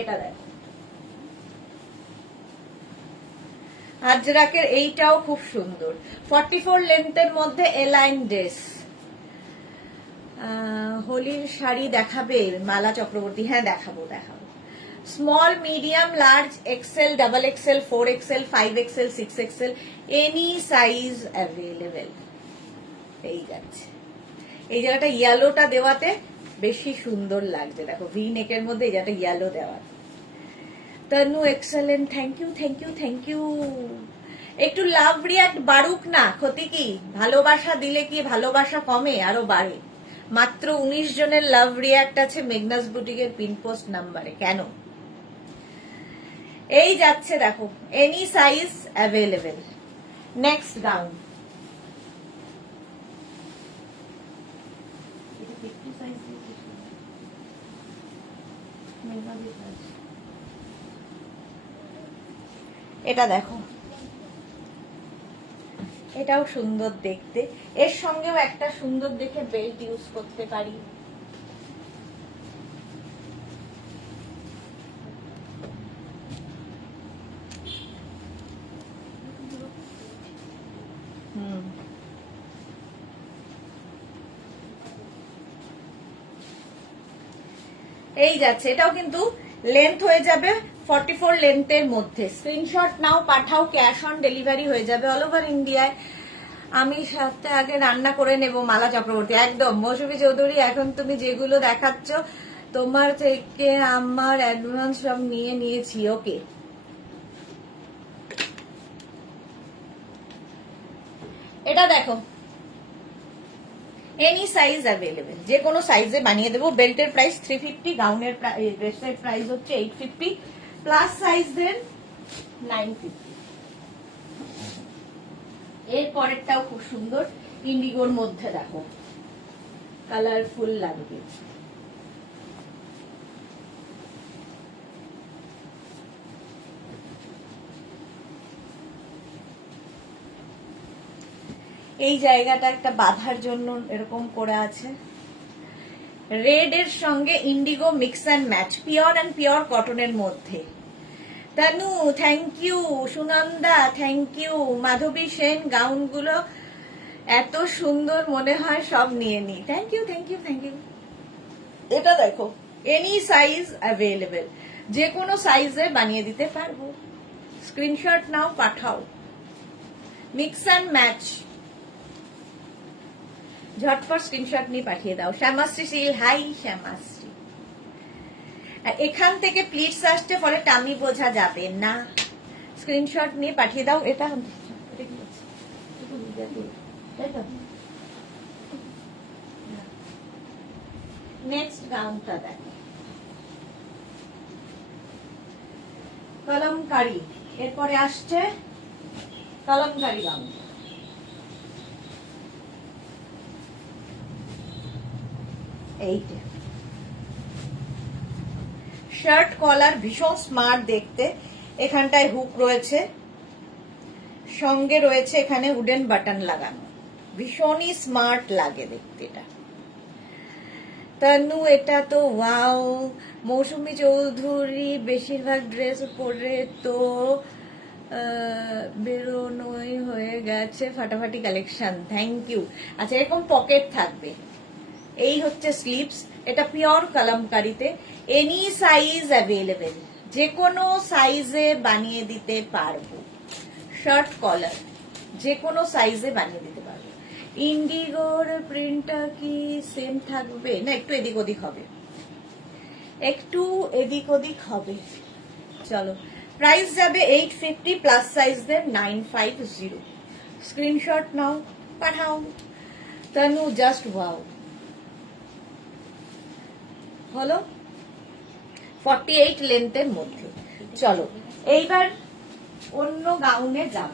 এটা দেখো, আজরাকের এইটাও খুব সুন্দর, 44 লেন্থের মধ্যে এলাইন ড্রেস। হোলির শাড়ি দেখাবে মালা চক্রবর্তী? হ্যাঁ দেখাবো দেখাবো। Small, medium, large, XL, double XL, 4XL, 5XL, 6XL, any size available. এই যাচ্ছে, এই জায়গাটা ইয়েলোটা দেওয়াতে বেশি সুন্দর লাগছে, দেখো ভি নেকের মধ্যে এই জায়গাটা ইয়েলো দেওয়া। Tanu excellent, thank you thank you thank you. একটু লাভ রিয়াক্ট বাড়ুক না, ক্ষতি কি? ভালোবাসা দিলে কি ভালোবাসা কমে? আরো বাড়ে। মাত্র 19 জনের লাভ রিয়াক্ট আছে মেঘনাস বুটিকের পিনপোস্ট নাম্বারে। কেন? এই যাচ্ছে দেখো, any size available. Next gown, এটা দেখো, এটাও সুন্দর দেখতে, এর সঙ্গেও একটা সুন্দর দেখে বেল্ট ইউজ করতে পারি। এই যাচ্ছে, এটাও কিন্তু লেন্থ হয়ে যাবে 44 লেন্থের মধ্যে। স্ক্রিনশট নাও, পাঠাও, ক্যাশ অন ডেলিভারি হয়ে যাবে অল ওভার ইন্ডিয়ায়। আমি সপ্তাহে আগে রান্না করে নেব, মালা চক্রবর্তী। একদম মৌসুমী চৌধুরী, এখন তুমি যেগুলো দেখাচ্ছ তোমার থেকে আমার অ্যাডভান্স সব নিয়ে নিয়েছি। ওকে, এটা দেখো, এনি সাইজ অ্যাভেলেবেল, যে কোনো সাইজে বানিয়ে দেবো। বেল্টের প্রাইস 350, গাউনের ড্রেসের প্রাইস হচ্ছে 850, প্লাস সাইজ দেন 950। এর পরেরটাও খুব সুন্দর, ইন্ডিগোর মধ্যে দেখো, কালারফুল লাগবে। এই জায়গাটা একটা বাঁধার জন্য এরকম করে আছে, রেড এর সঙ্গে indigo mix and match, pure and pure কটনের মধ্যে। Tanu thank you, Sunanda thank you, Madhabi Sen, গাউনগুলো এত সুন্দর মনে হয় সব নিয়ে নি। Thank you thank you thank you. এটা দেখো, এনি সাইজ অ্যাভেলেবেল, যে কোনো সাইজে বানিয়ে দিতে পারবো। স্ক্রিনশট নাও, পাঠাও, মিক্স অ্যান্ড ম্যাচ। ঝটপট স্ক্রিনশট নিয়ে পাঠিয়ে দাও। শ্যামাশ্রী শীল, হাই শ্যামাশ্রী। এখান থেকে প্লিটস আসতে পরে টামি বোঝা যাবে না, স্ক্রিনশট নিয়ে পাঠিয়ে দাও। এটা নেক্সট গাউনটা দেখো, কলমকারি, এরপরে আসছে কলমকারি গাউন। এইটা শার্ট কলার, ভীষণ স্মার্ট দেখতে, এখানটায় হুক রয়েছে, সঙ্গে রয়েছে এখানে উডেন বাটন লাগানো, ভীষণই স্মার্ট লাগে দেখতে এটা। তনু এটা তো ওয়াও। মৌসুমী চৌধুরী বেশিরভাগ ড্রেস পরে তো বেরোনোই হয়ে গেছে, ফাটাফাটি কালেকশন, থ্যাংক ইউ। আচ্ছা, এরকম পকেট থাকবে, এই হচ্ছে স্লিভস, এটা পিওর কলমকারিতে, এনি সাইজ অ্যাভেলেবেল, যে কোনো সাইজে বানিয়ে দিতে পারবো। শার্ট কলার, যে কোনো সাইজে বানিয়ে দিতে পারবো। ইন্ডিগোর প্রিন্টটা কি সেম থাকবে? না, একটু এদিক ওদিক হবে। একটু এদিক ওদিক হবে। চলো, প্রাইস যাবে 850, প্লাস সাইজদের 950। স্ক্রিনশট নাও, পাঠাও। তনু জাস্ট ওয়াও। হলো 48 লেন্থের মধ্যে। চলো এইবার অন্য গাউনে যাব।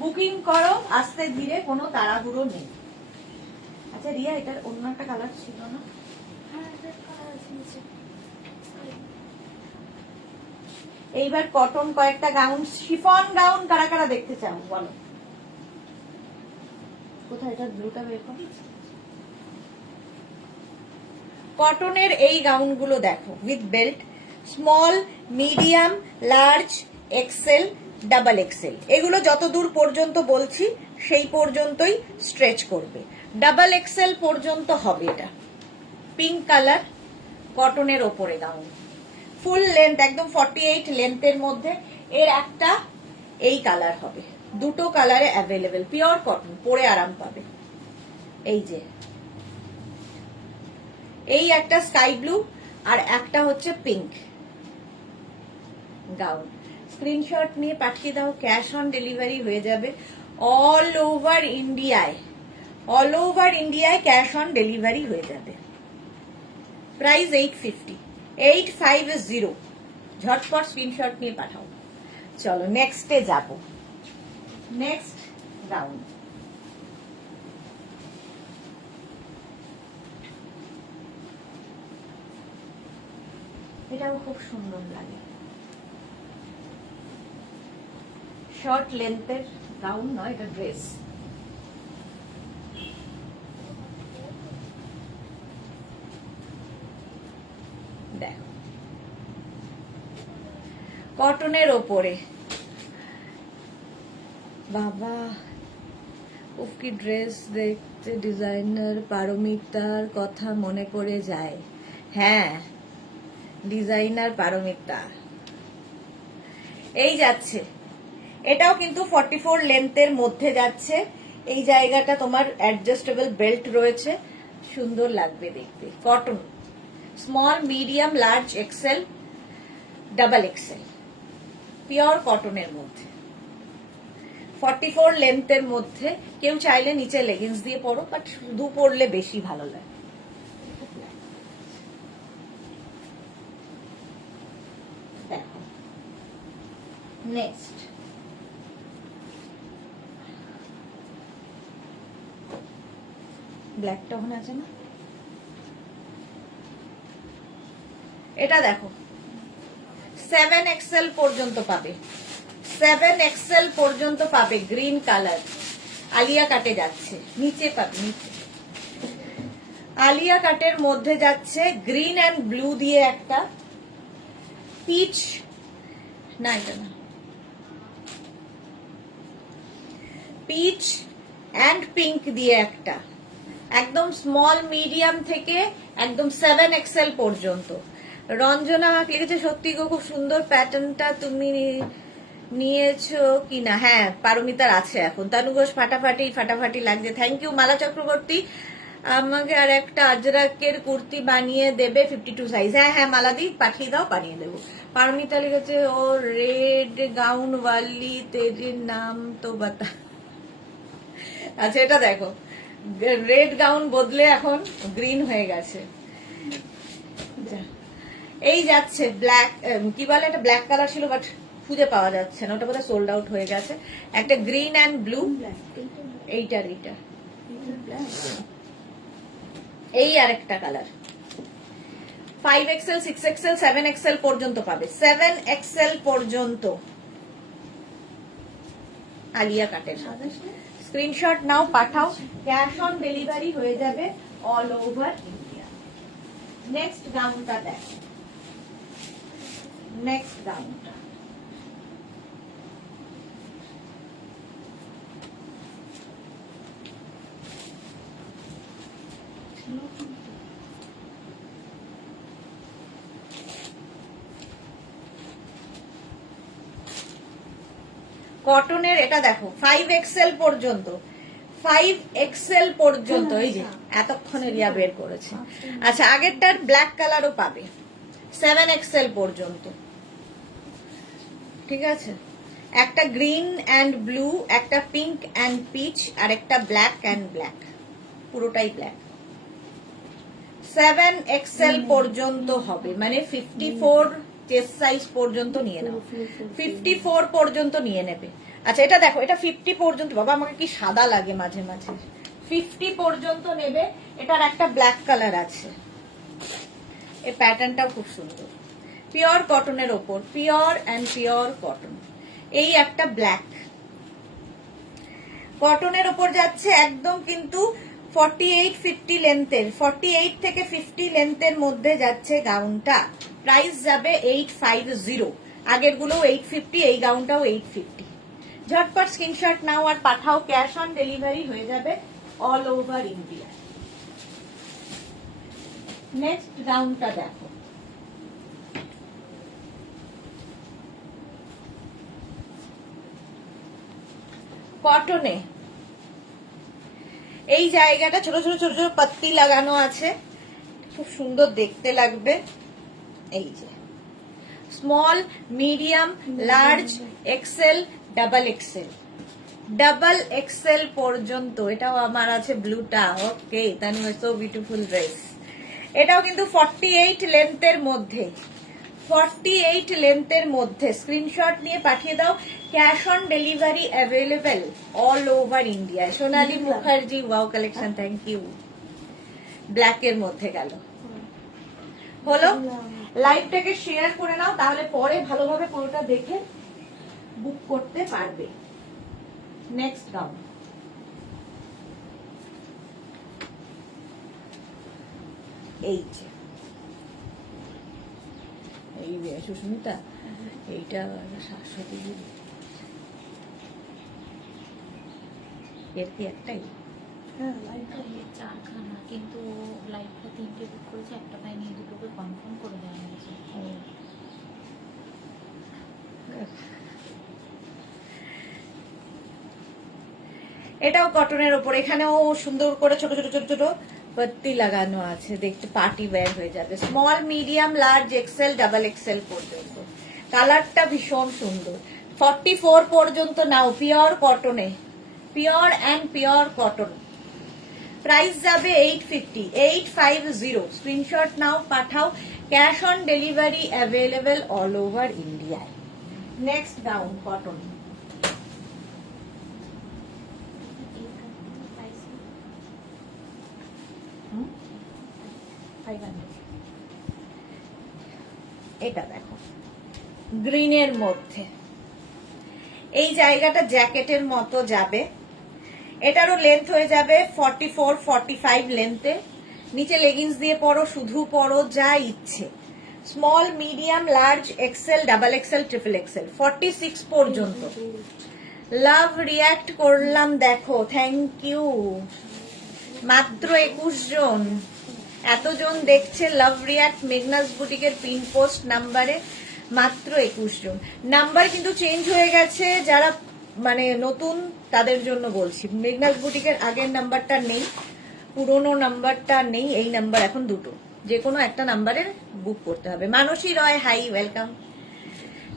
বুকিং করো আস্তে ধীরে, কোনো তাড়াহুড়ো নেই। আচ্ছা রিয়া, এটার অন্য একটা কালার ছিল না? এইবার কটন কয়েকটা গাউন, শিফন গাউন কারা কারা দেখতে চাও বলো? কোথায় এটা ব্লুটা বের করো। কটনের এই গাউনগুলো দেখো, with belt, small, medium, large, XL, double XL. এগুলো যত দূর পর্যন্ত বলছি সেই পর্যন্তই স্ট্রেচ করবে। ডাবল এক্সেল পর্যন্ত হবে এটা। পিঙ্ক কালার, কটনের ওপরে গাউন, ফুল লেন্থ, একদম 48 লেন্থের মধ্যে। এর একটা এই কালার হবে, দুটো কালারে অ্যাভেলেবেল, পিওর কটন, পরে আরাম পাবে। এই যে এই একটা স্কাই ব্লু আর একটা হচ্ছে পিঙ্ক গাউন। স্ক্রিনশট নিয়ে পাঠিয়ে দাও, ক্যাশ অন ডেলিভারি হয়ে যাবে অল ওভার ইন্ডিয়ায়। অল ওভার ইন্ডিয়ায় ক্যাশ অন ডেলিভারি হয়ে যাবে। প্রাইস 850, 850। ঝটপট স্ক্রিনশট নিয়ে পাঠাও। চলো নেক্সটে যাব। নেক্সট গাউন, এটাও খুব সুন্দর লাগে। শর্ট লেন্থের গাউন নয়, এটা ড্রেস। দেখো কটনের ওপরে, বাবা উফকি ড্রেস দেখতে ডিজাইনার পারমিতার কথা মনে পড়ে যায়। হ্যাঁ, ডিজাইনার পারমিতা। এই যাচ্ছে, এটাও কিন্তু 44 লেন্থের মধ্যে যাচ্ছে। এই জায়গাটা তোমার অ্যাডজাস্টেবল বেল্ট রয়েছে, সুন্দর লাগবে দেখতে। Cotton, small, medium, large, XL, double XL, pure কটনের মধ্যে 44 লেন্থের মধ্যে। কেউ চাইলে নিচে লেগিংস দিয়ে পরো, বাট শুধু পরলে বেশি ভালো লাগে। দেখো নেক্সট, ব্ল্যাকটা ওখানে আছে না? এটা দেখো 7 এক্সেল পর্যন্ত পাবে, 7 এক্সেল পর্যন্ত পাবে। গ্রিন কালার, আলিয়া কাটে যাচ্ছে, নিচে পাবে, নিচে আলিয়া কাটের মধ্যে যাচ্ছে। গ্রিন অ্যান্ড ব্লু দিয়ে একটা, পিচ না, এটা না, পিচ অ্যান্ড পিঙ্ক দিয়ে একটা, একদম স্মল মিডিয়াম থেকে একদম 7 এক্সেল পর্যন্ত। রঞ্জনা আমাকে লিখেছে, সত্যি গো খুব সুন্দর প্যাটার্নটা, তুমি নিয়েছো কিনা? হ্যাঁ, পারমিতার আছে এখন। তানু ঘোষ, ফাটাফাটি ফাটাফাটি লাগছে, থ্যাংক ইউ। মালা চক্রবর্তী, আমাকে আর একটা আজরাকের কুর্তি বানিয়ে দেবে 52 সাইজ। হ্যাঁ হ্যাঁ মালাদি, পাঠিয়ে দাও, বানিয়ে দেবো। পারমিতা লিখেছে, ও রেড গাউন ওয়ালি তেরে নাম তো বাতা। আচ্ছা এটা দেখো, রেড গাউন বদলে এখন গ্রিন হয়ে গেছে। এই যাচ্ছে ব্ল্যাক, কি বলে, এটা ব্ল্যাক কালার ছিল বাট খুঁজে পাওয়া যাচ্ছে না, ওটা বোধহয় সোল্ড আউট হয়ে গেছে। একটা গ্রিন অ্যান্ড ব্লু, এইটার এইটা, এই আরেকটা কালার। 5 এক্সেল, 6 এক্সেল, 7 এক্সেল পর্যন্ত পাবে, 7 এক্সেল পর্যন্ত আলিয়া কাটের। স্ক্রিনশট নাও, পাঠাও, ক্যাশ অন ডেলিভারি হয়ে যাবে অল ওভার ইন্ডিয়া। নেক্সট গাউনটা দেখো, নেক্সট গাউনটা কটনের। এটা দেখো 5 এক্সেল পর্যন্ত, 5XL পর্যন্ত। এই যে এতক্ষণে রিয়া বের করেছে। আচ্ছা, আগেরটার ব্ল্যাক কালারও পাবে 7XL পর্যন্ত, ঠিক আছে। একটা গ্রিন অ্যান্ড ব্লু, একটা পিঙ্ক অ্যান্ড পিচ, আর একটা ব্ল্যাক অ্যান্ড ব্ল্যাক, পুরোটাই ব্ল্যাক। 7XL পর্যন্ত হবে, মানে 54 চেস্ট সাইজ পর্যন্ত নিয়ে নেবে, 54 পর্যন্ত নিয়ে নেবে। আচ্ছা, এটা দেখো, এটা 50 পর্যন্ত, বাবা আমাকে কি সাদা লাগে মাঝে মাঝে। 50 পর্যন্ত নেবে। এটার একটা ব্ল্যাক কালার আছে, এই প্যাটার্নটাও খুব সুন্দর, পিওর কটনের ওপর, পিওর অ্যান্ড পিওর কটন। এই একটা ব্ল্যাক কটনের ওপর যাচ্ছে একদম, কিন্তু 48-50 লেন্থের, 48 থেকে 50 লেন্থের মধ্যে যাচ্ছে গাউনটা। প্রাইস যাবে 850। আগের গুলো 850, এই গাউনটাও 850। ঝটপট স্ক্রিনশট নাও আর পাঠাও, ক্যাশ অন ডেলিভারি হয়ে যাবে অল ওভার ইন্ডিয়া। নেক্সট গাউনটা দেখো, কটনে। এই জায়গাটা ছোট ছোট ছোট ছোট পাত্তি লাগানো আছে, খুব সুন্দর দেখতে লাগবে। এই যে small, medium, large, XL, double XL, double XL পর্যন্ত। এটাও আমার আছে ব্লুটা। Okay, Tanu so beautiful dress. এটাও কিন্তু 48 লেন্থের মধ্যে, 48 লেন্থের মধ্যে। স্ক্রিনশট নিয়ে পাঠিয়ে দাও, cash on delivery available all over India. Sonali Mukherjee, wow collection, thank you. ব্ল্যাকের মধ্যে গেল, হলো। লাইভটাকে শেয়ার করে নাও, তাহলে পরে ভালোভাবে পুরোটা দেখে বুক করতে পারবে। নেক্সট গাউন, এই যে, এই যে সুস্মিতা, এইটা 700 এর কি একটাই? হ্যাঁ, লাইটটা 4খানা, কিন্তু লাইটটা 3টে বুক করেছে, একটা পাইনি, দুটোকে কনফার্ম করে দেওয়া হয়েছে। এটাও কটনের ওপর, এখানেও সুন্দর করে ছোট ছোট ছোট ছোট পাত্তি লাগানো আছে, দেখতে পার্টি ওয়্যার হয়ে যাবে। Small, medium, large, XL, double XL পর্যন্ত। কালারটা ভীষণ সুন্দর। 44 পর্যন্ত নাও, পিওর কটনে, pure and pure cotton. Price যাবে 850। স্ক্রিনশট নাও, পাঠাও, cash on delivery available all over ইন্ডিয়ায়। Next gown, cotton. এটা দেখো, গ্রিনের মধ্যে। এই জায়গাটা জ্যাকেটের মতো যাবে। এটারও লেন্থ হয়ে যাবে 44-45 লেন্থে। নিচে লেগিংস দিয়ে পরো, শুধু পরো, যা ইচ্ছে। Small, medium, large, XL, double XL, triple XL, 46 পর্যন্ত। লাভ রিয়াক্ট করলাম, দেখো, থ্যাংক ইউ। মাত্র 21 জন, এতজন দেখছে লাভ রিয়াক্ট মেঘনাস বুটিকের পিন পোস্ট নাম্বারে, মাত্র 21 জন। নাম্বার কিন্তু চেঞ্জ হয়ে গেছে, যারা মানে নতুন তাদের জন্য বলছি। মেঘনাস বুটিকের আগের নাম্বারটা নেই, পুরোনো নাম্বারটা নেই, এই নাম্বার এখন দুটো, যে কোনো একটা নাম্বারে বুক করতে হবে। মানসী রয়, হাই, ওয়েলকাম।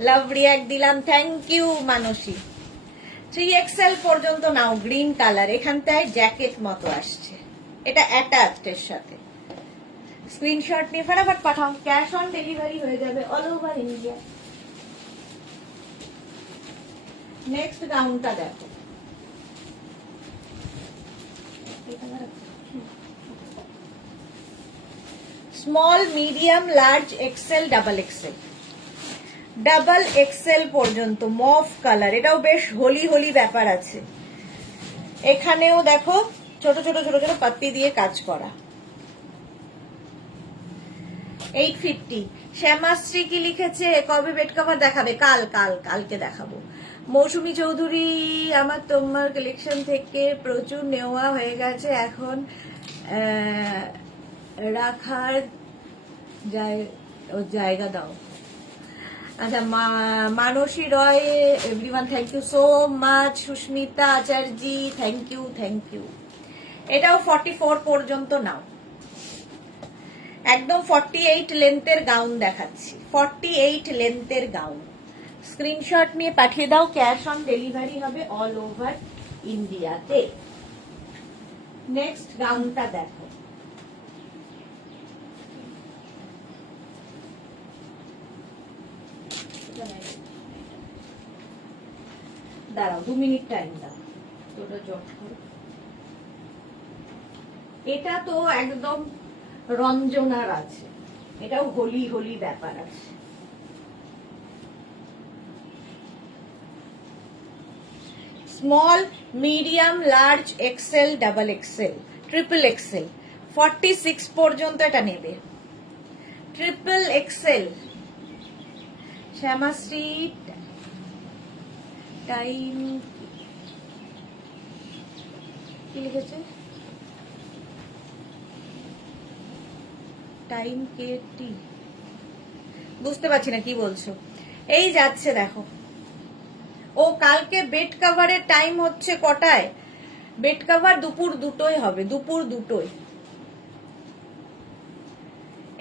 লাভ রিয়াক্ট দিলাম, থ্যাংক ইউ মানসী। 3XL পর্যন্ত নাও, গ্রিন কালার, এখানটায় জ্যাকেট মতো আসছে, এটা অ্যাটাচড এর সাথে। স্ক্রিনশট নিয়ে ফটাফট পাঠাও, ক্যাশ অন ডেলিভারি হয়ে যাবে অল ওভার ইন্ডিয়া। নেক্সট গাউনটা দেখো, small, medium, large, XL, double XL, double XL পর্যন্ত। মফ কালার, এটাও বেশ হোলি হোলি ব্যাপার আছে। এখানেও দেখো ছোট ছোট ছোট ছোট পাত্তি দিয়ে কাজ করা। 850। শ্যামাশ্রী কি লিখেছে, কবে বেড কভার দেখাবে? কালকে দেখাবো। মৌসুমী চৌধুরী, আমার তোমার কালেকশন থেকে প্রচুর নেওয়া হয়ে গেছে, এখন রাখার জায়গা দাও। আচ্ছা, Mansi Roy, everyone thank you so much. Susmita Acharjee, thank you thank you. এটাও 44 পর্যন্ত নাও, একদম 48 লেন্থের গাউন দেখাচ্ছি, 48 লেন্থের গাউন। স্ক্রিনশট নিয়ে পাঠিয়ে দাও, ক্যাশ অন ডেলিভারি হবে অল ওভার ইন্ডিয়াতে। নেক্সট গাউনটা দেখো, দাঁড়াও 2 মিনিট টাইম দাও, তোটা জট করো। এটা তো একদম রঞ্জনার আছে, এটাও হোলি হোলি ব্যাপার আছে। Small, medium, large, XL, double XL, triple XL, 46 পর্যন্ত এটা নেবে। ট্রিপল এক্সেল, শ্যামাশ্রী টাইম কি লিখেছে, টাইম কেটি, বুঝতে পারছি না কি বলছো। এই যাচ্ছে দেখো, ও কালকে বেড কভারের টাইম হচ্ছে কটায়, বেড কভার দুপুর 2টোয় হবে, দুপুর 2টোয়।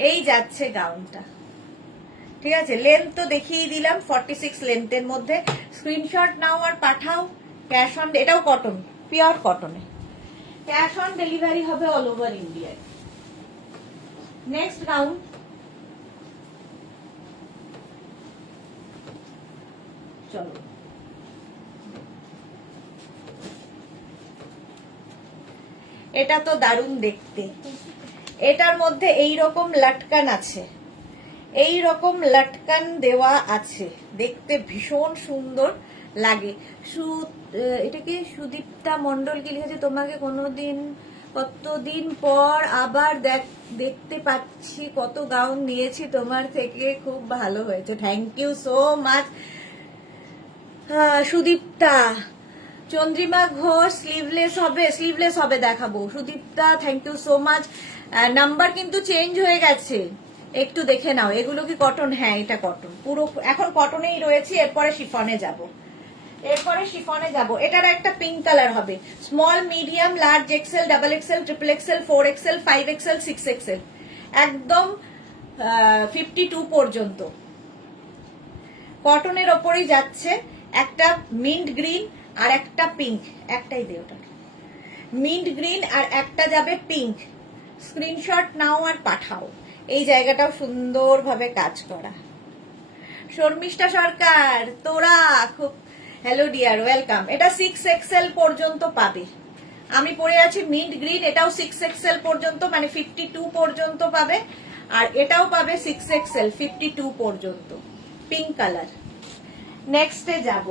এই যাচ্ছে গাউনটা, ঠিক আছে। লেন্থ তো দেখিয়ে দিলাম, 46 লেন্থের মধ্যে। স্ক্রিনশট নাও আর পাঠাও, ক্যাশ অন, এটাও কটন, পিওর কটনে, ক্যাশ অন ডেলিভারি হবে অল ওভার ইন্ডিয়ায়। নেক্সট গাউন, চলো এটা তো দারুণ দেখতে। এটার মধ্যে এই রকম লটকান আছে, এই রকম লটকান দেওয়া আছে, দেখতে ভীষণ সুন্দর লাগে। এটাকে সুদীপ্তা মন্ডল কি লিখেছে, তোমাকে কতদিন পর আবার দেখতে পাচ্ছি, কত গাউন নিয়েছি তোমার থেকে, খুব ভালো হয়েছে। Thank you so much Sudipta. Chandrima Ghosh, sleeveless হবে দেখাবো। Sudipta thank you so much. Number কিন্তু চেঞ্জ হয়ে গেছে, একটু দেখে নাও। এগুলো কি কটন? হ্যাঁ এটা কটন, পুরো এখন কটনেই রয়েছে। এরপরে শিফনে যাব, এটার একটা পিঙ্ক কালার হবে। Small, medium, large, XL, double XL, triple XL, 4 XL, 5 XL, 6 XL, একদম 52 পর্যন্ত কটনের ওপরেই যাচ্ছে। একটা মিন্ট গ্রিন আর একটা পিঙ্ক, একটাই দে ওটা, মিন্ট গ্রিন আর একটা যাবে পিঙ্ক। স্ক্রিনশট নাও আর পাঠাও। এই জায়গাটাও সুন্দরভাবে কাজ করা। শর্মিষ্ঠা সরকার, তোরা খুব, হ্যালো ডিয়ার, ওয়েলকাম। এটা 6 এক্সেল পর্যন্ত পাবে। আমি পরে আছি মিন্ট গ্রিন, এটাও 6 এক্সেল পর্যন্ত, মানে 52 পর্যন্ত পাবে। আর এটাও পাবে 6 এক্সেল, 52 পর্যন্ত, পিঙ্ক কালার। নেক্সটে যাব,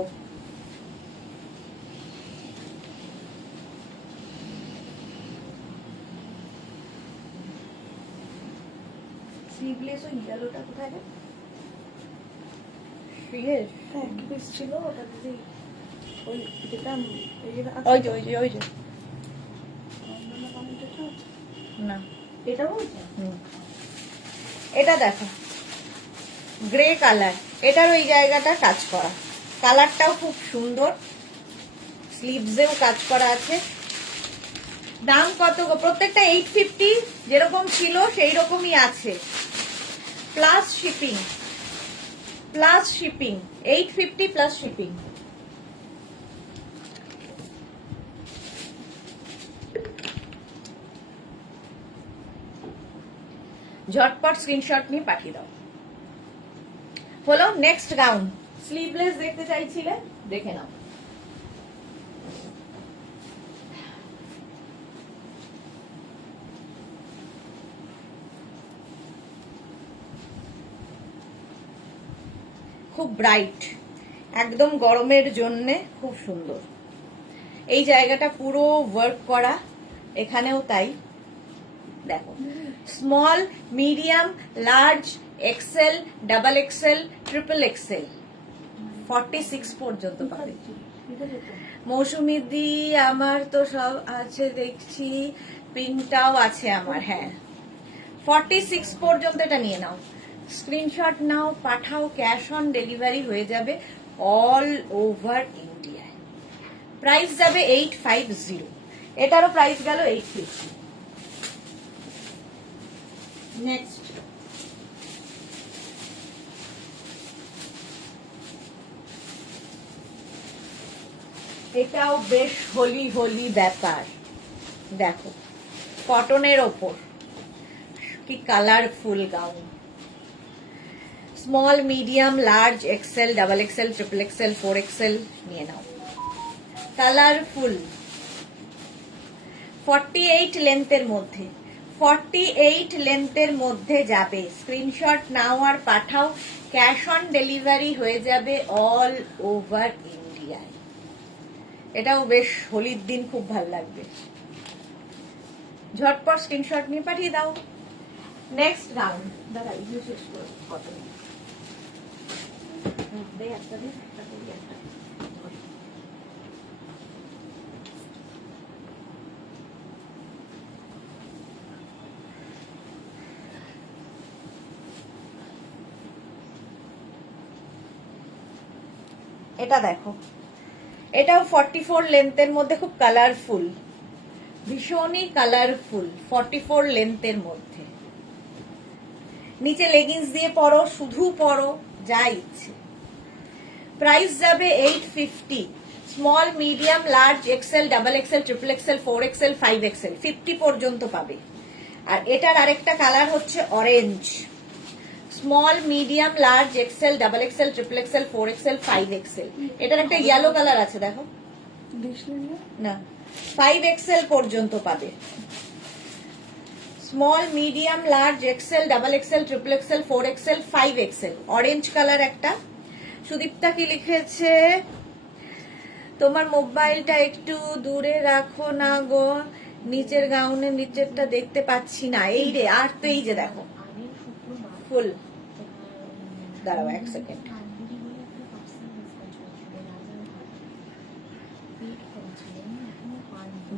স্লিভলেস ওই ইয়েলোটা কোথায় রে? হ্যাঁ কি পিস ছিল ওটা দিদি, ওই যেটা ওই যে না, এটা বলছে। এটা দেখো গ্রে কালার, এটার ওই জায়গাটা কাজ করা, কালারটাও খুব সুন্দর, স্লিভসেও কাজ করা আছে। দাম কত গো? প্রত্যেকটা 850, যেরকম ছিল সেই রকমই আছে, প্লাস শিপিং, 850 প্লাস শিপিং। ঝটপট স্ক্রিনশট নিয়ে পাঠিয়ে দাও। হলো নেক্সট গাউন, স্লিভলেস দেখতে চাইছিলে, দেখে নাও। খুব ব্রাইট, একদম গরমের জন্যে খুব সুন্দর। এই জায়গাটা পুরো ওয়ার্ক করা, এখানেও তাই। দেখো small, medium, large, XL, double XL, triple XL, 46 পর্যন্ত পাবে। মৌসুমি দি, আমার তো সব আছে দেখছি, পিঙ্কটাও আছে আমার। হ্যাঁ 46 পর্যন্ত এটা নিয়ে নাও। স্ক্রিনশট নাও, পাঠাও, ক্যাশ অন ডেলিভারি হয়ে যাবে অল ওভার ইন্ডিয়ায়। প্রাইস যাবে 850, এটারও প্রাইস গেল 850। নেক্সট এটাও বেশ হোলি হোলি ব্যাপার, দেখো কটনের ওপর কি colourful gown. Small, medium, large, XL, double XL, triple XL, 4XL নিয়ে নাও। কালারফুল, 48 লেন্থের মধ্যে, 48 লেন্থের মধ্যে যাবে। স্ক্রিনশট নাও আর পাঠাও, ক্যাশ অন ডেলিভারি হয়ে যাবে অল ওভার ইন্ডিয়ায়। এটাও বেশ হোলির দিন খুব ভালো লাগবে। ঝটপট স্ক্রিনশট নিয়ে পাঠিয়ে দাও। নেক্সট গাউন, দাদা এগুলো শেষ করো। কত একটা দিন একটা করি একটা। এটা দেখো, এটাও 44 লেন্থের মধ্যে, খুব কালারফুল, ভীষণই কালারফুল, 44 লেন্থের মধ্যে। নিচে লেগিংস দিয়ে পরো, শুধু পরো, যা ইচ্ছে। প্রাইস যাবে 850। Small, medium, large, XL, double XL, triple XL, 4XL, 5XL, 50 পর্যন্ত পাবে। আর এটার আরেকটা কালার হচ্ছে orange. Small, medium, large, XL, double XL, triple XL, 4XL, 5XL। এটার একটা ইয়েলো কালার আছে, দেখো না, 5XL পর্যন্ত পাবে। Small, medium, large, XL, double XL, triple XL, 4XL, 5XL। Orange colour একটা। সুদীপ্তা কি লিখেছে, তোমার মোবাইলটা একটু দূরে রাখো না গো, নিচের গাউনের নিচেরটা দেখতে পাচ্ছি না। এই রে, আর তো এই যে দেখো ফুল। দাঁড়াও 1 সেকেন্ড।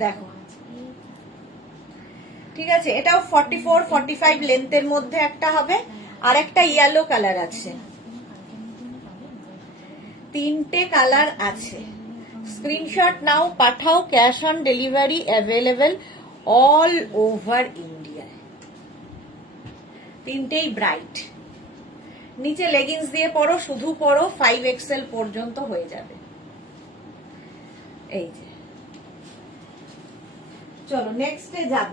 দেখো, ঠিক আছে, এটাও 44, 45 লেন্থের মধ্যে একটা হবে। আর একটা ইয়েলো কালার আছে, 3টে কালার আছে। স্ক্রিনশট নাও, পাঠাও, cash on delivery available all over India. 3টেই ব্রাইট। নিচে লেগিংস দিয়ে পরো, শুধু পরো, 5XL পর্যন্ত হয়ে যাবে। এই যে, চলো নেক্সটে যাব।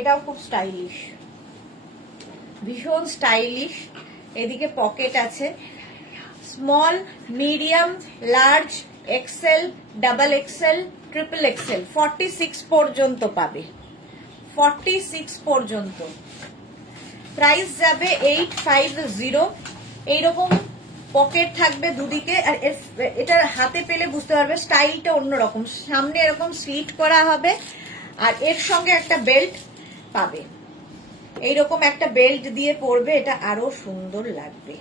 এটাও খুব স্টাইলিশ, ভীষণ স্টাইলিশ। এদিকে পকেট আছে। Small, medium, large, XL, double XL, triple XL, 46 পর্যন্ত পাবে। 46 পর্যন্ত। প্রাইস যাবে 850। এইরকম পকেট থাকবে দুদিকে। আর এটার হাতে পেলে বুঝতে পারবে স্টাইলটা অন্যরকম। সামনে এরকম স্লিট করা হবে, আর এর সঙ্গে একটা বেল্ট পাবে। এইরকম একটা বেল্ট দিয়ে পরবে, এটা আরো সুন্দর লাগবে।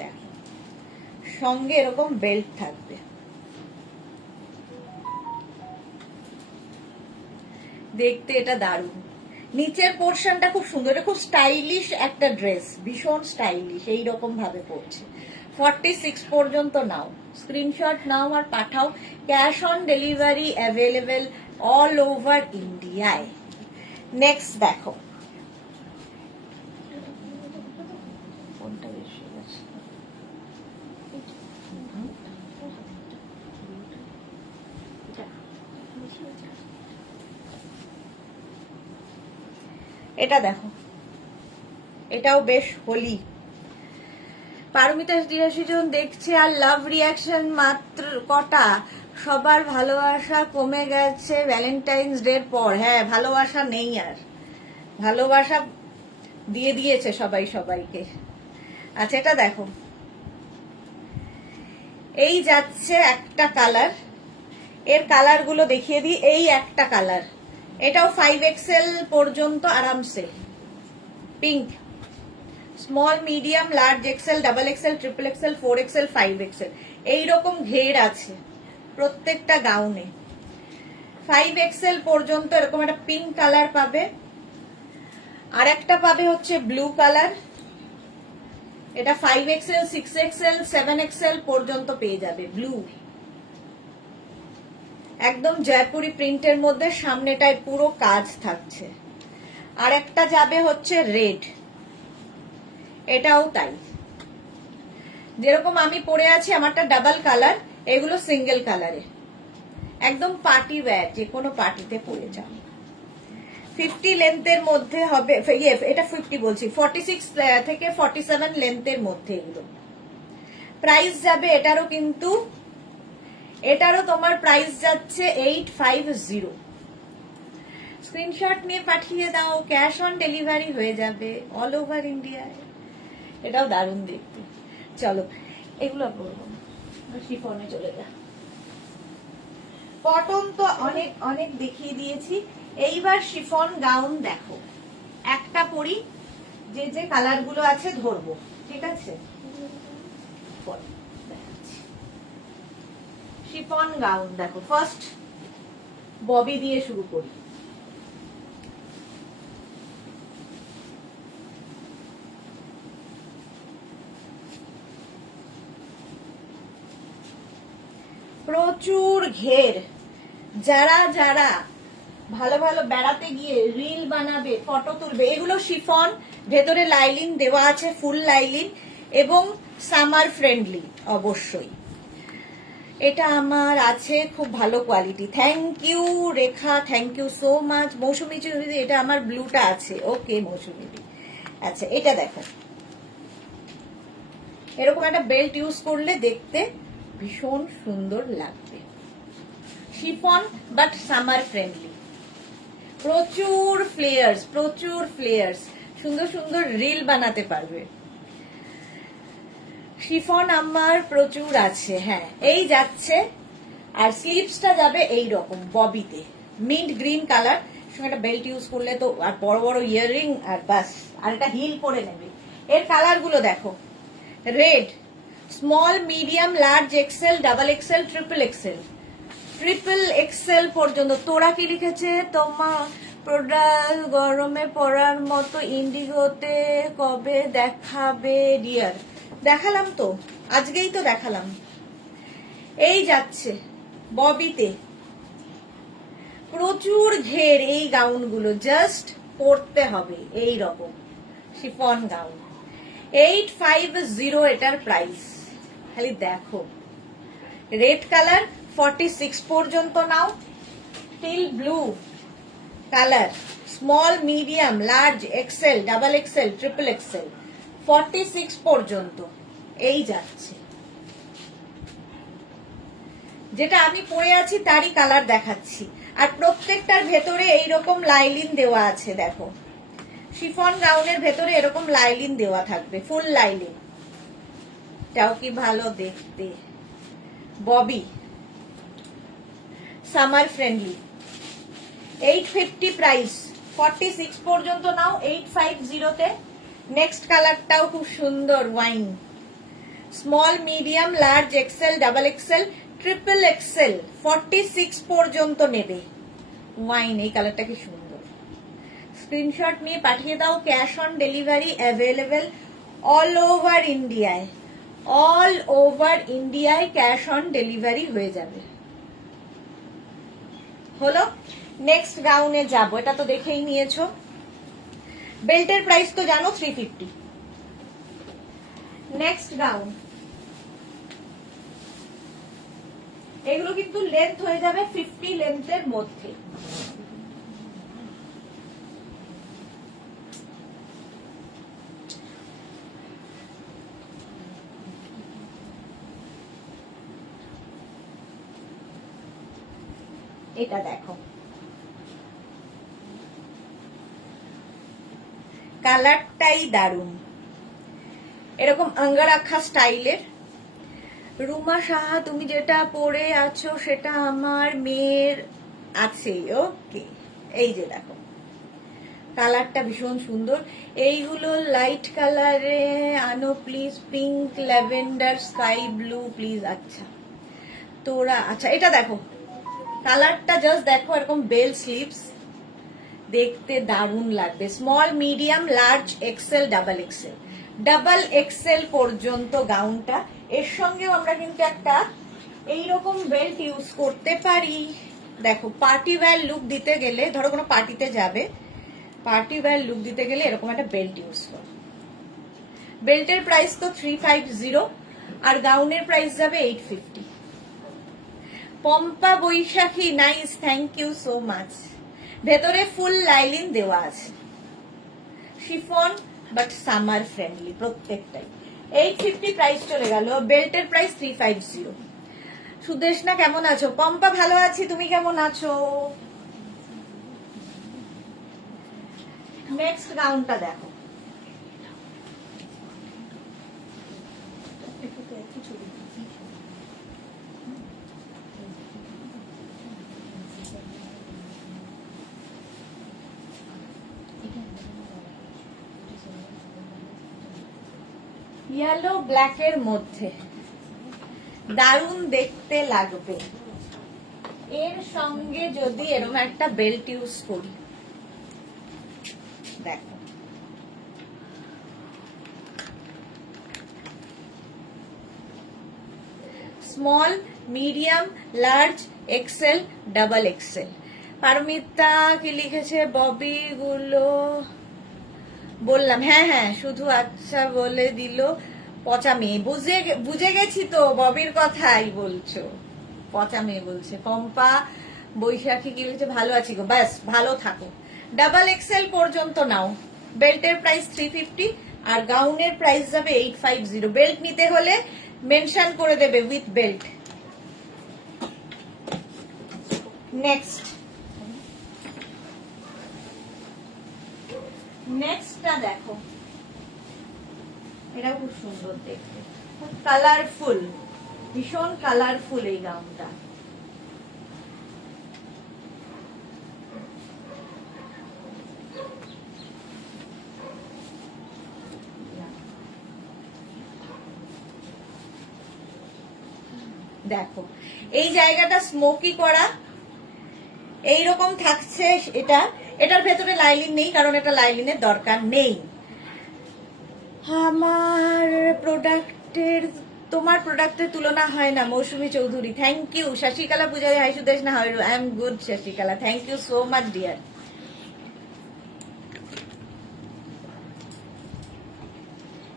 দেখো, সঙ্গে এরকম বেল্ট থাকবে। দেখতে এটা দারুণ। নিচের পোর্শনটা খুব সুন্দর, এটা খুব স্টাইলিশ একটা ড্রেস, ভীষণ স্টাইলিশ। এইরকম ভাবে পড়ছে। 46 পর্যন্ত নাও। স্ক্রিনশট নাও আর পাঠাও, cash on delivery available all over ইন্ডিয়ায়। নেক্সট দেখো, কোনটা বেশি আছে? এটা দেখো, এটাও বেশ হোলি। পারমিতা 83 জন দেখছে, আর লাভ রিয়াকশন মাত্র কটা। সবার ভালোবাসা কমে গেছে ভ্যালেন্টাইন্স ডের পর। হ্যাঁ, ভালোবাসা নেই আর, ভালোবাসা দিয়ে দিয়েছে সবাই সবাইকে। আচ্ছা, এটা দেখো, এই যাচ্ছে একটা কালার। এর কালার গুলো দেখিয়ে দিই। এই একটা কালার, এটাও 5XL পর্যন্ত আরামসে। Pink, small medium large XL double XL triple XL 4XL 5XL এইরকম ঘের আছে প্রত্যেকটা গাউনে। 5XL পর্যন্ত এরকম একটা পিঙ্ক কালার পাবে, আর একটা পাবে হচ্ছে ব্লু কালার। এটা 5XL 6XL 7XL পর্যন্ত পেয়ে যাবে ব্লু, একদম জয়পুরি প্রিন্টের মধ্যে, সামনেটায় পুরো কাজ থাকছে। আর একটা যাবে হচ্ছে রেড, এটাও তাই। যেরকম আমি পরে আছি আমারটা ডাবল কালার, এগুলো সিঙ্গেল কালারে, একদম পার্টি ওয়্যার, যে কোনো পার্টিতে পরে যাও। 50 লেন্থের মধ্যে হবে, এটা 50 বলছি, 46 থেকে 47 লেন্থের মধ্যে এগুলো। প্রাইস যাবে এটারও, কিন্তু এটারও তোমার প্রাইস যাচ্ছে 850। স্ক্রিনশট নিয়ে পাঠিয়ে দাও, ক্যাশ অন ডেলিভারি হয়ে যাবে অল ওভার ইন্ডিয়ায়। এটাও দারুণ দেখতে। চলো এগুলো পরবো, শিফনে চলে যা। কটন তো অনেক অনেক দেখিয়ে দিয়েছি, এইবার শিফন গাউন দেখো। একটা পরি, যে যে কালার গুলো আছে ধরবো, ঠিক আছে? শিফন গাউন দেখো, ফার্স্ট ববি দিয়ে শুরু করি। প্রচুর ঘের, যারা যারা ভালো ভালো বেড়াতে গিয়ে রিল বানাবে, ফটো তুলবে, এগুলো শিফন, ভেতরে লাইলিন দেওয়া আছে, ফুল লাইলিন, এবং সামার ফ্রেন্ডলি অবশ্যই। এটা আমার আছে খুব ভালো quality. Thank you Rekha, thank you so much. Mousumi Chowdhury, এটা আমার ব্লুটা আছে, ওকে মৌসুমী। আচ্ছা এটা দেখো, এরকম একটা বেল্ট ইউজ করলে দেখতে ভীষণ সুন্দর লাগবে। শিফন বাট সামার ফ্রেন্ডলি, প্রচুর ফ্লেয়ার্স, প্রচুর ফ্লেয়ার্স, সুন্দর সুন্দর রিল বানাতে পারবে। শিফন আমার প্রচুর আছে, হ্যাঁ এই যাচ্ছে। আর স্লিভসটা যাবে এই রকম ববিতে, মিন্ট গ্রিন কালার, সঙ্গে একটা বেল্ট ইউজ করলে তো, আর বড় বড় ইয়াররিং, আর বাস, আর একটা হিল পরে নেবে। এর কালার গুলো দেখো, red, small medium large XL double XL triple Excel, triple Excel পর্যন্ত। তোরা কি লিখেছে? তোমার প্রোডাক্ট গরমে পরার মতো, ইন্ডিগোতে কবে দেখাবে ডিয়ার? দেখালাম তো, আজকেই তো দেখালাম। এই যাচ্ছে ববিতে, প্রচুর ঘের, এই গাউনগুলো জাস্ট পরতে হবে এই রকম শিফন গাউন। 850 এটার প্রাইস, খালি দেখো। রেড কালার 46 পর্যন্ত নাও, teal blue colour, small medium large XL double XL triple XL 46 পর্যন্ত এই যাচ্ছে। যেটা আমি পরে আছি তারই কালার দেখাচ্ছি, আর প্রত্যেকটার ভেতরে এইরকম লাইলিন দেওয়া আছে দেখো। শিফন গাউনের ভেতরে এরকম লাইলিন দেওয়া থাকবে, ফুল লাইলিন, তাও কি ভালো দেখতে। ববি সামার ফ্রেন্ডলি, 850 প্রাইস, 46 পর্যন্ত নাও 850 তে। নেক্সট কালারটাও খুব সুন্দর, wine, small medium large XL double XL triple XL 46 পর্যন্ত নেবে। ওয়াইন, এই কালারটা কি সুন্দর। স্ক্রিনশট নিয়ে পাঠিয়ে দাও, cash on delivery available all over ইন্ডিয়ায়, অল ওভার ইন্ডিয়ায় ক্যাশ অন ডেলিভারি হয়ে যাবে। হলো, নেক্সট গাউনে যাবো, এটা তো দেখেই নিয়েছো। বেল্টের প্রাইস তো জানো 350। নেক্সট গাউন, এগুলো কিন্তু লেন্থ হয়ে যাবে 50 লেন্থের মধ্যে। এটা দেখো, কালারটাই দারুণ, এরকম আঙ্গারাখা স্টাইলের। রুমা সাহা, তুমি যেটা পরে আছো সেটা আমার মেয়ের আছে, ওকে। এই যে দেখো, কালারটা ভীষণ সুন্দর। এইগুলো লাইট কালারে আনো please, pink, lavender, sky blue please. আচ্ছা তোরা, আচ্ছা এটা দেখো, কালারটা জাস্ট দেখো, এরকম বেল স্লিভস, দেখতে দারুণ লাগবে। Small, medium, large, XL, double XL পর্যন্ত গাউনটা। এর সঙ্গেও আমরা কিন্তু একটা এইরকম বেল্ট ইউজ করতে পারি। দেখো, পার্টি ওয়্যার লুক দিতে গেলে, ধরো কোনো পার্টিতে যাবে, পার্টি ওয়্যার লুক দিতে গেলে এরকম একটা বেল্ট ইউজ করো। বেল্টের প্রাইস তো 350 আর গাউনের প্রাইস যাবে 850। Pampa Baishakhi, nice, thank you so much. ভেতরে ফুল লাইলিন দেওয়া আছে, শিফন বাট সামার ফ্রেন্ডলি প্রত্যেকটাই। 850 প্রাইস চলে গেল, বেল্টের প্রাইস 350। সুদেশনা কেমন আছো? পম্পা ভালো আছি, তুমি কেমন আছো? নেক্সট গাউনটা দেখো, ইয়েলো ব্ল্যাকের মধ্যে দারুণ দেখতে লাগবে। এর সঙ্গে যদি এরকম একটা বেল্ট ইউজ করি, দেখো small, medium, large, XL, double XL. Paromita কি লিখেছে? ববি গুলো বললাম, হ্যাঁ হ্যাঁ, শুধু আচ্ছা বলে দিল পচা মেয়ে। বুঝে গেছি তো, ববির কথাই বলছো, পচা মেয়ে বলছে। পম্পা বৈশাখী কি লিখেছে? ভালো আছি গো, ব্যাস ভালো থাকো। ডাবল এক্সেল পর্যন্ত নাও। বেল্টের প্রাইস 350 আর গাউনের প্রাইস যাবে 850। বেল্ট নিতে হলে মেনশন করে দেবে উইথ বেল্ট। নেক্সট, নেক্সটটা দেখো, এটা খুব সুন্দর দেখতে, খুব কালারফুল, ভীষণ কালারফুল এই গাউনটা। দেখো এই জায়গাটা স্মোকি করা, এইরকম থাকছে এটা। এটার ভেতরে লাইলিন নেই, কারণ এটা লাইলিনের দরকার নেই। আমার প্রোডাক্টের, তোমার প্রোডাক্টের তুলনা হয় না। Mousumi Chowdhury, thank you. Shashikala Pujari, hi Sudesh না, hi, I am good Shashikala, thank you so much dear.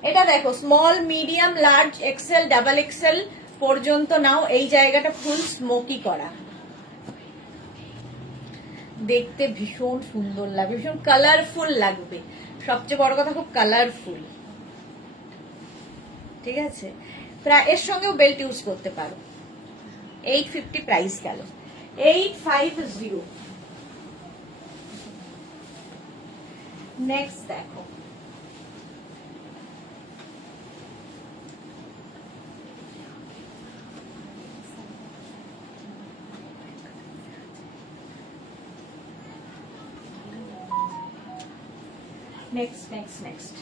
এটা দেখো, small, medium, large, XL, double XL পর্যন্ত নাও। এই জায়গাটা ফুল স্মোকি করা, দেখতে ভীষণ সুন্দর লাগবে, ভীষণ কালারফুল লাগবে। সবচেয়ে বড় কথা, খুব কালারফুল। ঠিক আছে, প্রায় এর সঙ্গেও বেল্ট ইউজ করতে পারো। 850 প্রাইস গেল, 850। নেক্সট দেখো, next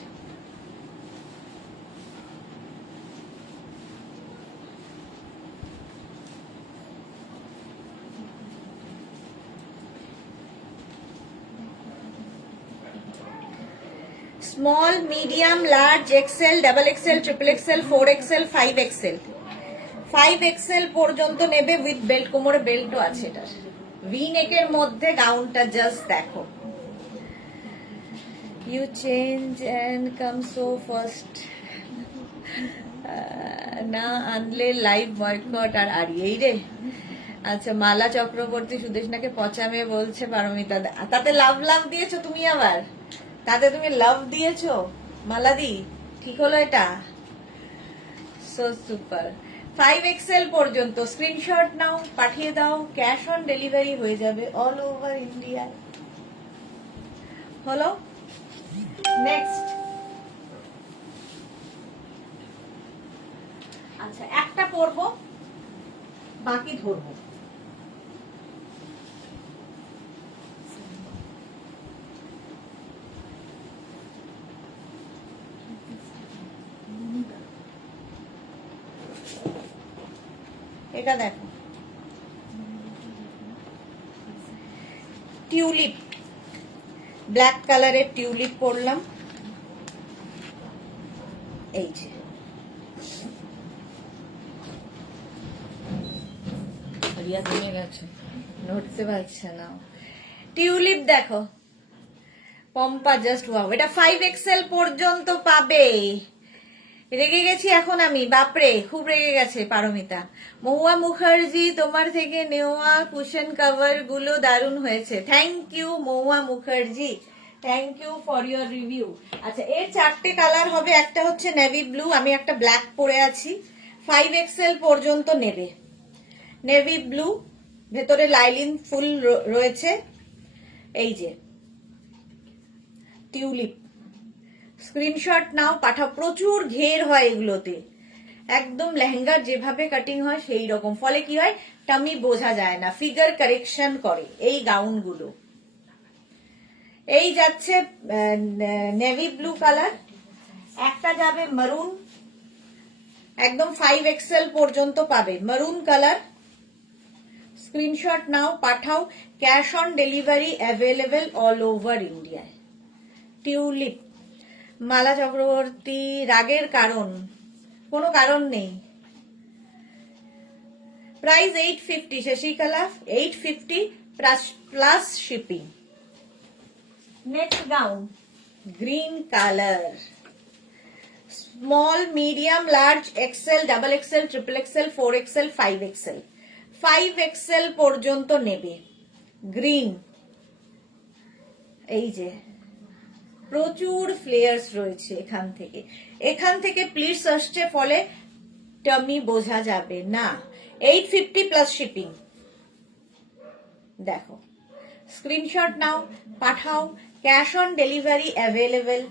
small, medium, large, XL, double XL, triple XL, 4XL, 5XL। 5XL পর্যন্ত নেবে উইথ বেল্ট, কোমরে বেল্টও আছে এটার। ভি নেকের মধ্যে গাউনটা জাস্ট দেখো। You change and come so first, না আনলে লাইভ বয়কট। আর এই রে, আচ্ছা মালা চক্রবর্তী সুদেশনাকে পচা মেয়ে বলছে পারমিতা। তাতে লাভ দিয়েছো তুমি, আবার তাতে তুমি লাভ দিয়েছো মালাদি, ঠিক হলো এটা? So super. 5XL পর্যন্ত স্ক্রিনশট নাও, পাঠিয়ে দাও, ক্যাশ অন ডেলিভারি হয়ে যাবে অল ওভার ইন্ডিয়া। হলো, নেক্সট। আচ্ছা একটা পরবো, বাকি ধরবো। এটা দেখো, টিউলিপ, ব্ল্যাক কালারের টিউলিপ পরলাম। এই যে রিয়া থেমে গেছে, নড়তে পারছে না। টিউলিপ দেখো, পম্পা জাস্ট ওয়াও। এটা 5XL পর্যন্ত পাবে। রেগে গেছি এখন আমি, বাপরে খুব রেগে গেছে পারমিতা। মহুয়া মুখার্জি, তোমার থেকে নেওয়া কুশন কভার গুলো দারুণ হয়েছে। Thank you Mahua Mukherjee, thank you for your review. আচ্ছা, এর 4টে কালার হবে। একটা হচ্ছে নেভি ব্লু, আমি একটা ব্ল্যাক পরে আছি। 5XL পর্যন্ত নেবে। নেভি ব্লু, ভেতরে লাইলিন ফুল রয়েছে। এই যে টিউলিপ, স্ক্রিনশট নাও, পাঠাও। প্রচুর ঘের হয় এগুলোতে, একদম লেহেঙ্গার যেভাবে কাটিং হয় সেই রকম। ফলে কি হয়, টামি বোঝা যায় না, ফিগার কারেকশন করে এই গাউনগুলো। এই যাচ্ছে নেভি ব্লু কালার, একটা যাবে মারুন, একদম 5XL পর্যন্ত পাবে মারুন কালার। স্ক্রিনশট নাও, পাঠাও। Cash on delivery available all over ইন্ডিয়ায়। টিউলিপ, মালা চক্রবর্তী, রাগের কারণ, কোনো কারণ নেই। Price 850, Sashikala 850 plus shipping. Next gown, green colour, small, medium, large, XL, double XL, triple XL, 4XL, 5XL। 5XL পর্যন্ত নেবে। গ্রিন, এই যে প্রচুর ফ্লেয়ার্স রয়েছে এখান থেকে প্লিজ আসছে, ফলে টামি বোঝা যাবে না। 850 প্লাস শিপিং। দেখো, স্ক্রিনশট নাও, পাঠাও। Cash on delivery available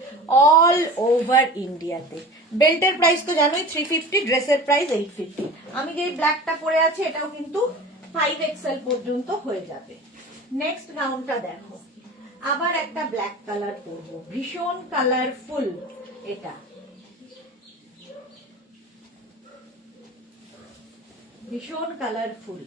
all over ইন্ডিয়াতে। বেল্টের প্রাইস তো জানোই 350, ড্রেসের প্রাইস 850। আমি যে ব্ল্যাকটা পরে আছি এটাও কিন্তু 5XL পর্যন্ত হয়ে যাবে। নেক্সট গাউনটা দেখো, আবার একটা ব্ল্যাক কালার পরবো, ভীষণ কালারফুল। এটা ভীষণ কালারফুল।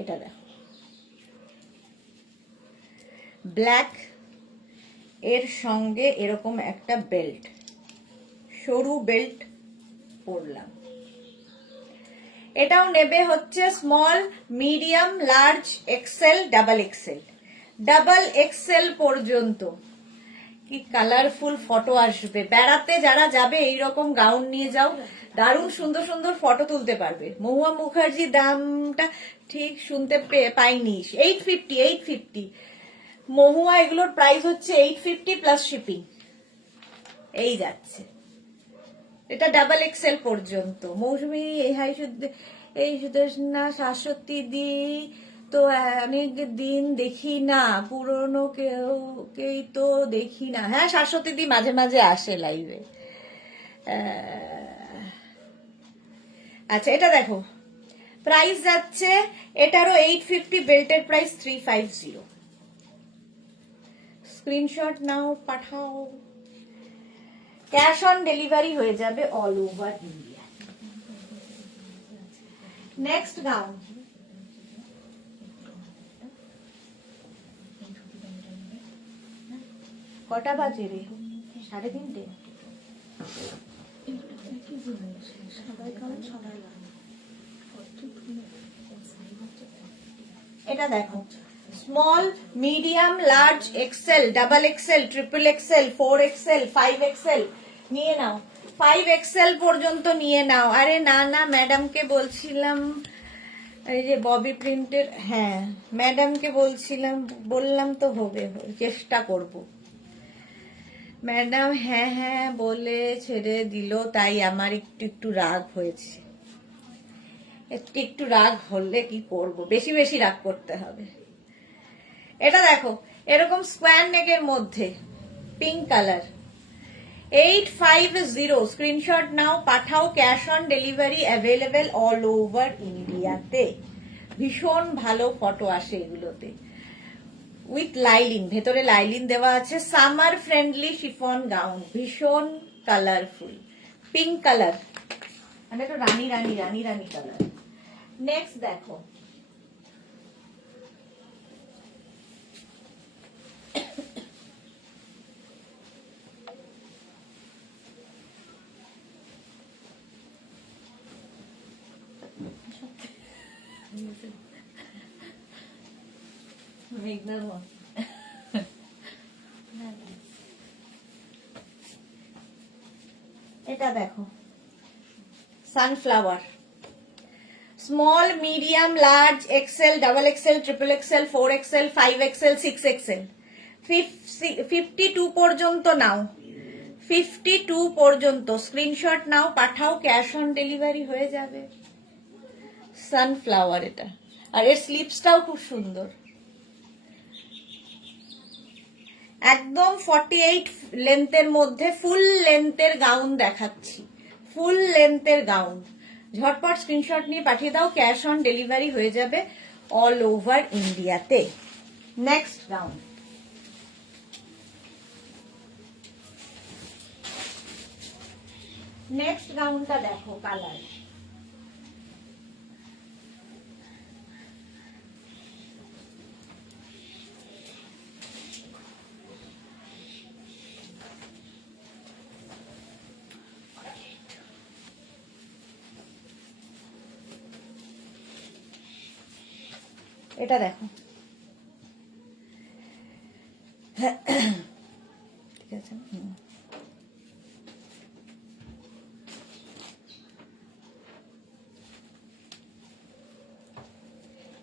এটা দেখো, ব্ল্যাক এর সঙ্গে এরকম একটা বেল্ট, সরু বেল্ট পরলাম। এটাও নেবে হচ্ছে small, medium, large, XL, double XL. Double XL পর্যন্ত। কি কালারফুল ফটো আসবে। বেড়াতে যারা যাবে এইরকম গাউন নিয়ে যাও, দারুণ সুন্দর সুন্দর ফটো তুলতে পারবে। মহুয়া মুখার্জি, দামটা ঠিক শুনতে পাইনি। 850। মহুয়া, এগুলোর প্রাইস হচ্ছে 850 প্লাস শিপিং। এই যাচ্ছে, এটা ডাবল এক্সেল পর্যন্ত। মৌসুমী, এই সুদেশনা, শাশ্বতী দি তো অনেক দিন দেখি না, পুরনো কেই তো দেখি না। হ্যাঁ, শাশ্বতী দি মাঝে মাঝে আসে লাইভে। আচ্ছা, এটা দেখো, প্রাইস যাচ্ছে এটারও 850, বেল্টের প্রাইস 350। স্ক্রিনশট নাও, পাঠাও। ক্যাশ অন ডেলিভারি হয়ে যাবে all over India. Next gown, কটা বাজে রে? 3:30। এটা দেখো, small, medium, large, XL, double XL, triple XL, 4XL, 5XL নিয়ে নাও। 5XL পর্যন্ত নিয়ে নাও। আরে না না, ম্যাডামকে বলছিলাম, এই যে ববি প্রিন্টের, হ্যাঁ ম্যাডামকে বললাম তো হবে, চেষ্টা করব। ম্যাডাম হ্যাঁ হ্যাঁ বলে ছেড়ে দিল, তাই আমার একটু রাগ হয়েছে। একটু রাগ হলে কি করব, বেশি বেশি রাগ করতে হবে। এটা দেখো, এরকম স্কোয়ার নেকের মধ্যে পিঙ্ক কালার, 850 স্ক্রিনশট নাও, পাঠাও, cash on delivery available all over ইন্ডিয়াতে। ভীষণ ভালো ফটো আসে এগুলোতে, উইথ লাইলিন, ভেতরে লাইলিন দেওয়া আছে। সামার ফ্রেন্ডলি শিফন গাউন, ভীষণ কালারফুল, পিঙ্ক কালার, মানে তো রানী রানী রানী রানী কালার। নেক্সট দেখো, মেঘনার মতো। এটা দেখো, sunflower, small, medium, large, XL, double XL, triple XL, 4XL, 5XL, 6XL, 52 পর্যন্ত নাও, 52 পর্যন্ত স্ক্রিনশট নাও, পাঠাও, ক্যাশ অন ডেলিভারি হয়ে যাবে। সানফ্লাওয়ার এটা, আর এর স্লিপসটাও খুব সুন্দর। একদম 48 লেন্থের মধ্যে ফুল লেন্থের গাউন দেখাচ্ছি, ফুল লেন্থের গাউন। ঝটপট স্ক্রিনশট নিয়ে পাঠিয়ে দাও, ক্যাশ অন ডেলিভারি হয়ে যাবে অল ওভার ইন্ডিয়াতে। নেক্সট গাউন, নেক্সট গাউনটা দেখো, কালার, এটা দেখো, ঠিক আছে।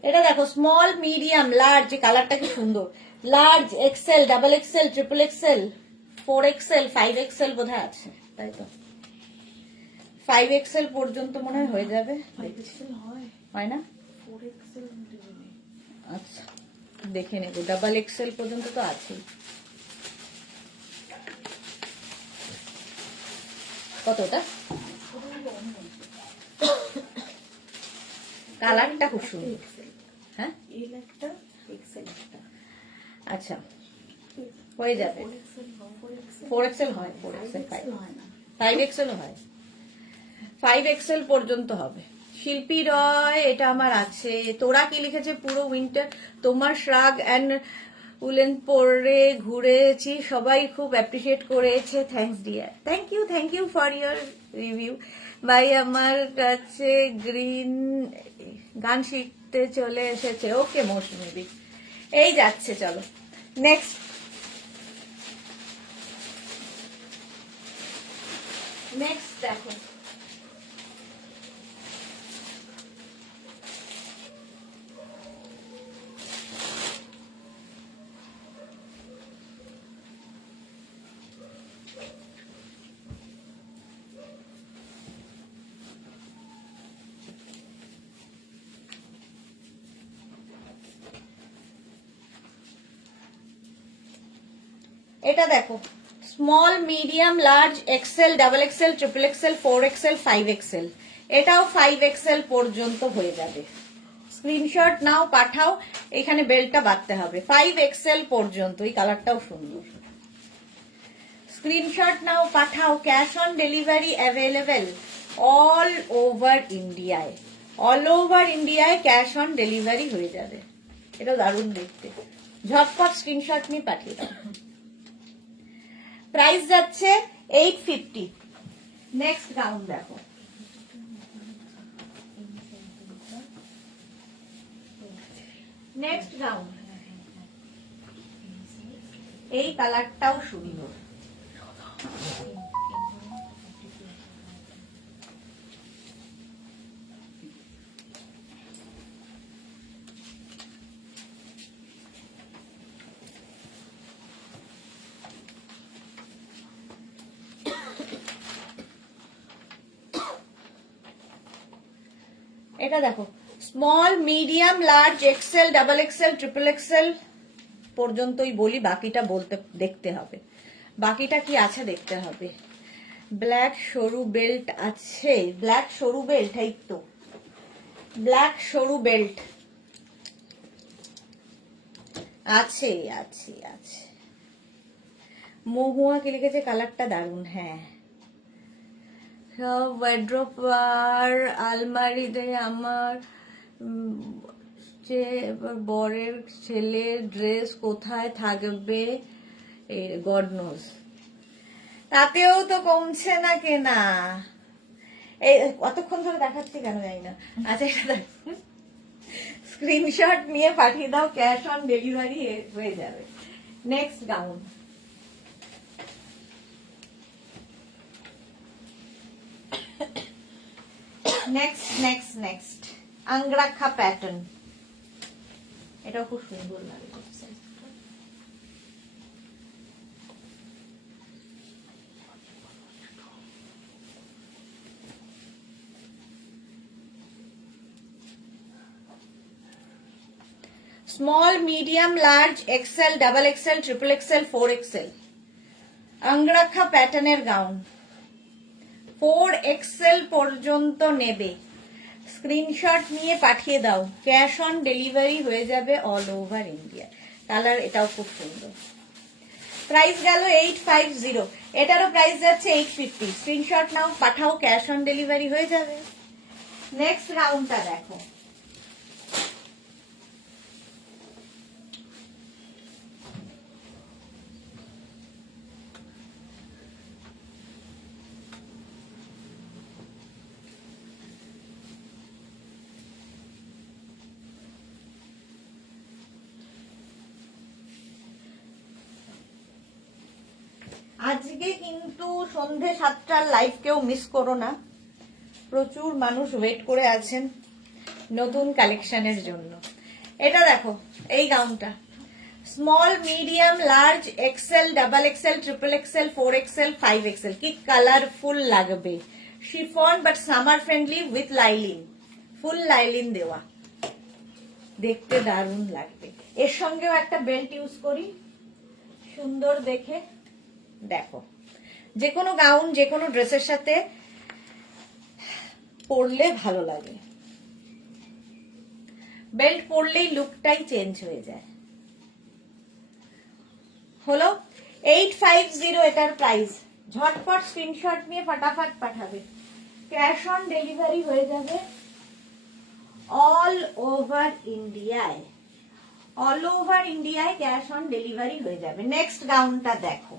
এটা দেখো, স্মল, মিডিয়াম, লার্জ, কালারটা কি সুন্দর, large, XL, double XL, triple XL, 4XL, 5XL বোধহয় আছে, তাই তো 5XL পর্যন্ত মনে হয় হয়ে যাবে, 5XL হয় না? 4XL আচ্ছা দেখে নেব, ডাবল এক্সেল পর্যন্ত তো আছে। কতটা? কালারটা খুব সুন্দর, হ্যাঁ এল একটা, এক্সেল একটা। আচ্ছা হয়ে যাবে। 4XL হয়, 4XL, 5XL হয়, 5XL পর্যন্ত হবে। শিল্পী রয়, এটা আমার আছে। তোরা কি লিখেছে, পুরো উইন্টার তোমার শ্রাগ অ্যান্ড উলেন পরে ঘুরেছি, সবাই খুব অ্যাপ্রিসিয়েট করেছে, thanks dear, thank you for your review. ভাই আমার কাছে গ্রিন গান শিখতে চলে এসেছে, ওকে মৌসুমি, এই যাচ্ছে, চলো নেক্সট। নেক্সট দেখো, এটা দেখো, small, medium, large, XL, double XL, triple XL, 4XL, 5XL, এটাও 5XL পর্যন্ত হয়ে যাবে। স্ক্রিনশট নাও, পাঠাও, এখানে বেল্টটা বাঁধতে হবে, 5XL পর্যন্ত। এই কালারটাও সুন্দর। স্ক্রিনশট নাও, পাঠাও, cash on delivery available all over ইন্ডিয়ায়, অল ওভার ইন্ডিয়ায় ক্যাশ অন ডেলিভারি হয়ে যাবে। এটা দারুণ দেখতে, ঝটপট স্ক্রিনশট নিয়ে পাঠিয়ে দাও। প্রাইস যাচ্ছে 850। নেক্সট গাউন দেখো, নেক্সট গাউন, এই কালারটাও সুন্দর। এটা দেখো, small, medium, large, XL, double XL, triple XL পর্যন্তই বলি, বাকিটা বলতে দেখতে হবে। বাকিটা কি আছে দেখতে হবে। ব্ল্যাক সরু বেল্ট আছে, ব্ল্যাক সরু বেল্ট, এই তো ব্ল্যাক সরু বেল্ট আছে আছে আছে। মহুয়া কি লিখেছে, কালারটা দারুণ। হ্যাঁ, সব ওয়ার্ড্রোব আর আলমারিতে আমার যে বরের ছেলের ড্রেস কোথায় থাকবে গড নোজ। তাতেও তো কমছে না কেনা। এই কতক্ষণ ধরে দেখাচ্ছি কেন জানি না। আচ্ছা, এটা স্ক্রিনশট নিয়ে পাঠিয়ে দাও, ক্যাশ অন ডেলিভারি হয়ে যাবে। Next gown. Next angrakha pattern, এটাও খুব সুন্দর লাগে। Small, medium, large, XL, double XL, triple XL, 4XL angrakha প্যাটার্নের গাউন। 4XL পর্যন্ত নেবে, স্ক্রিনশট নিয়ে পাঠিয়ে দাও, ক্যাশ অন ডেলিভারি হয়ে যাবে অল ওভার ইন্ডিয়া। কালার এটাও খুব সুন্দর। প্রাইস গেল 850, এটারও প্রাইস যাচ্ছে 850। স্ক্রিনশট নাও, পাঠাও, ক্যাশ অন ডেলিভারি হয়ে যাবে। নেক্সট গাউনটা দেখো। আজকে কিন্তু সন্ধে 7টার লাইভ কেউ মিস করো না, প্রচুর মানুষ ওয়েট করে আছেন নতুন কালেকশনের জন্য। এটা দেখো, এই গাউনটা small, medium, large, XL, double XL, triple XL, 4XL, 5XL। কি কালারফুল লাগবে, chiffon but summer friendly with lining, full lining দেওয়া, দেখতে দারুণ লাগবে। এর সঙ্গেও একটা বেল্ট ইউজ করি সুন্দর দেখে। দেখো, যে কোনো গাউন যে কোনো ড্রেসের সাথে পরলে ভালো লাগে, বেল্ট পরলেই লুকটাই চেঞ্জ হয়ে যায়। হলো 850 এটার প্রাইস। ঝটপট স্ক্রিনশট নিয়ে ফটাফট পাঠাবে, ক্যাশ অন ডেলিভারি হয়ে যাবে অল ওভার ইন্ডিয়ায়। অল ওভার ইন্ডিয়ায় ক্যাশ অন ডেলিভারি হয়ে যাবে। নেক্সট গাউনটা দেখো।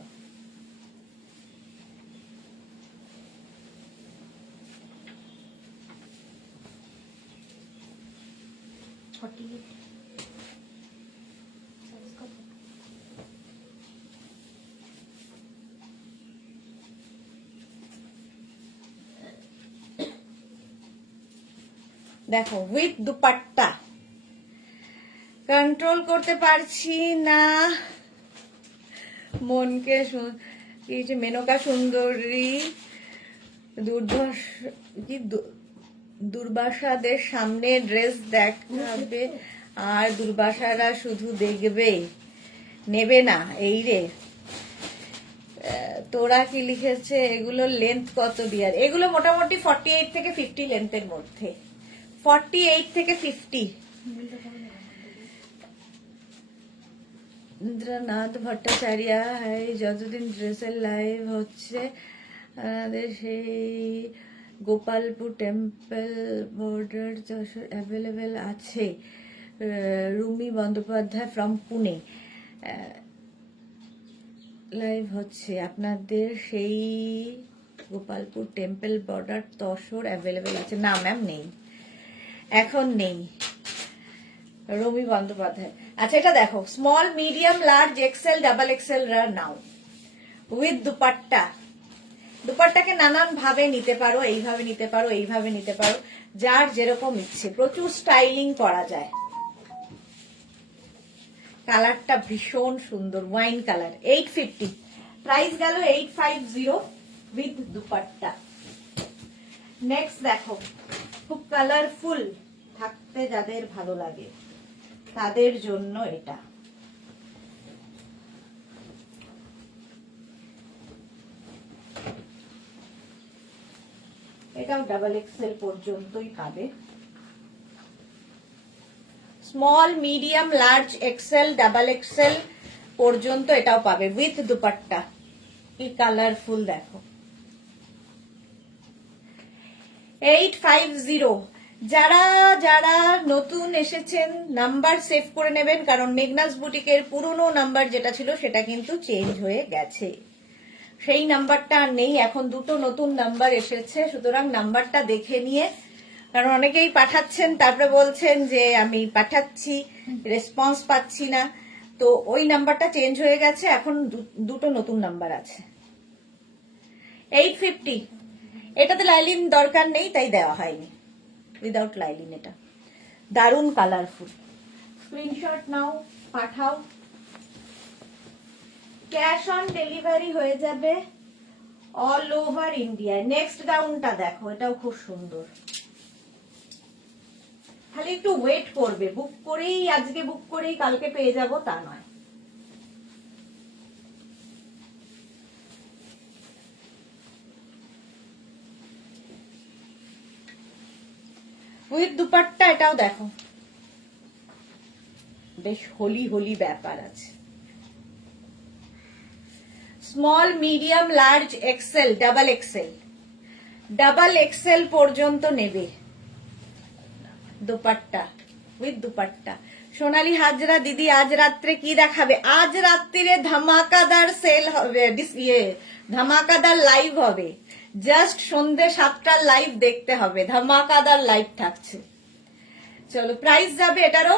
দেখো, উইথ দুপাট্টা, কন্ট্রোল করতে পারছি না মনকে। মেনকা সুন্দরী দুর্বাসাদের সামনে ড্রেস দেখাবে আর দুর্বাসারা শুধু দেখবে, নেবে না। এই রে, তোরা কি লিখেছে, এগুলো লেন্থ কত ডিয়ার? এগুলো মোটামুটি 48 থেকে 50 লেন্থের মধ্যে, 48 থেকে 50। ইন্দ্রনাথ ভট্টাচার্য, হাই, যতদিন ড্রেসের লাইভ হচ্ছে আমাদের সেই গোপালপুর টেম্পল বর্ডার অ্যাভেলেবেল আছে। রুমি বন্দ্যোপাধ্যায় ফ্রম পুনে, লাইভ হচ্ছে আপনাদের সেই Gopalpur temple border tussar available আছে। না ম্যাম, নেই, এখন নেই। রমি বন্দ্যোপাধ্যায়। আচ্ছা, এটা দেখো, small, medium, large, XL, double XL নাও উইথ দুপাট্টা। দুপাট্টাকে নানান ভাবে নিতে পারো, এইভাবে নিতে পারো, এইভাবে নিতে পারো, যার যেরকম ইচ্ছে, প্রচুর স্টাইলিং করা যায়। কালারটা ভীষণ সুন্দর, ওয়াইন কালার। 850, প্রাইস গেল 850 উইথ দুপাট্টা। নেক্সট দেখো, খুব কালারফুল থাকতে যাদের ভালো লাগে তাদের জন্য এটা। এটাও ডাবল এক্সেল পর্যন্তই পাবে। Small, medium, large, XL, double XL পর্যন্ত এটাও পাবে উইথ দুপাট্টা। কি কালারফুল দেখো। 850। যারা যারা নতুন এসেছেন নাম্বার সেভ করে নেবেন, কারণ মেঘনাস বুটিকের পুরনো নাম্বার যেটা ছিল সেটা কিন্তু চেঞ্জ হয়ে গেছে। সেই নাম্বারটা আর নেই, এখন দুটো নতুন নাম্বার এসেছে, সুতরাং নাম্বারটা দেখে নিয়ে, কারণ অনেকেই পাঠাচ্ছেন তারপরে বলছেন যে আমি পাঠাচ্ছি রেসপন্স পাচ্ছি না, তো ওই নাম্বারটা চেঞ্জ হয়ে গেছে, এখন দুটো নতুন নাম্বার আছে। 850। এটাতে লাইলিন দরকার নেই তাই দেওয়া হয়নি, উইদাউট লাইলিন। এটা দারুন কালারফুল। স্ক্রিনশট নাও, পাঠাও। ক্যাশ অন ডেলিভারি হয়ে যাবে অল ওভার ইন্ডিয়া। নেক্সট গাউনটা দেখো, এটাও খুব সুন্দর। খালি একটু ওয়েট করবে, বুক করেই আজকে বুক করেই কালকে পেয়ে যাব তা নয়। উইথ দুপাট্টা এটাও দেখো, বেশ হোলি হোলি ব্যাপার আছে। Small, medium, large, XL, double XL, double XL পর্যন্ত নেবে দুপাট্টা, উইথ দুপাট্টা। সোনালী হাজরা দিদি আজ রাত্রে কি দেখাবে? আজ রাত্রিরে ধামাকাদার সেল হবে, ধামাকাদার লাইভ হবে। জাস্ট সন্ধ্যে 7টার লাইভ দেখতে হবে, ধামাকাদার লাইভ থাকছে। চলো, প্রাইস যাবে এটারও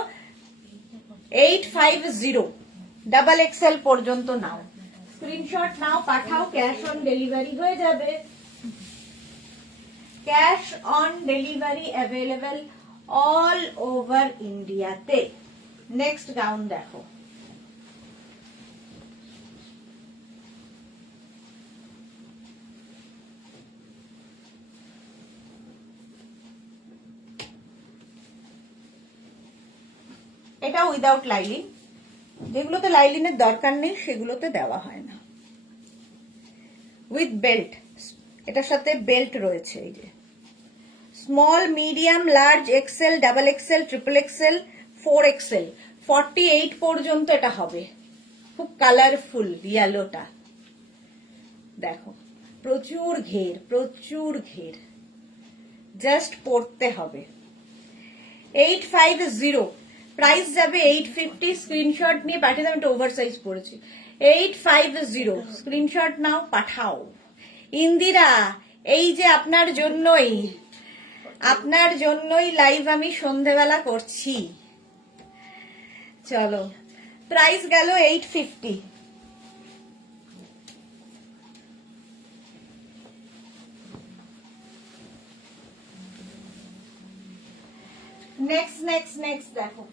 850, ডাবল এক্সেল পর্যন্ত নাও। স্ক্রিনশট নাও, পাঠাও, ক্যাশ অন ডেলিভারি হয়ে যাবে। Cash on delivery available all over ইন্ডিয়াতে। নেক্সট গাউন দেখো, এটা উইদাউট লাইলিন। যেগুলোতে লাইলিনের দরকার নেই সেগুলোতে দেওয়া হয় না। উইথ বেল্ট, এটার সাথে বেল্ট রয়েছে। এই যে small, medium, large, XL, double XL, triple XL, 4XL, 48 পর্যন্ত এটা হবে। খুব কালারফুল ইয়েলোটা দেখো, প্রচুর ঘের, প্রচুর ঘের, জাস্ট পরতে হবে। 850, প্রাইস যাবে 850। স্ক্রিনশট নিয়ে পাঠিয়ে দেবেন, একটা ওভার সাইজ পড়েছি। 850, স্ক্রিনশট নাও, পাঠাও। ইন্দিরা, এই যে আপনার জন্যই লাইভ আমি সন্ধেবেলা করছি। চলো, প্রাইস গেল 850। নেক্সট দেখো,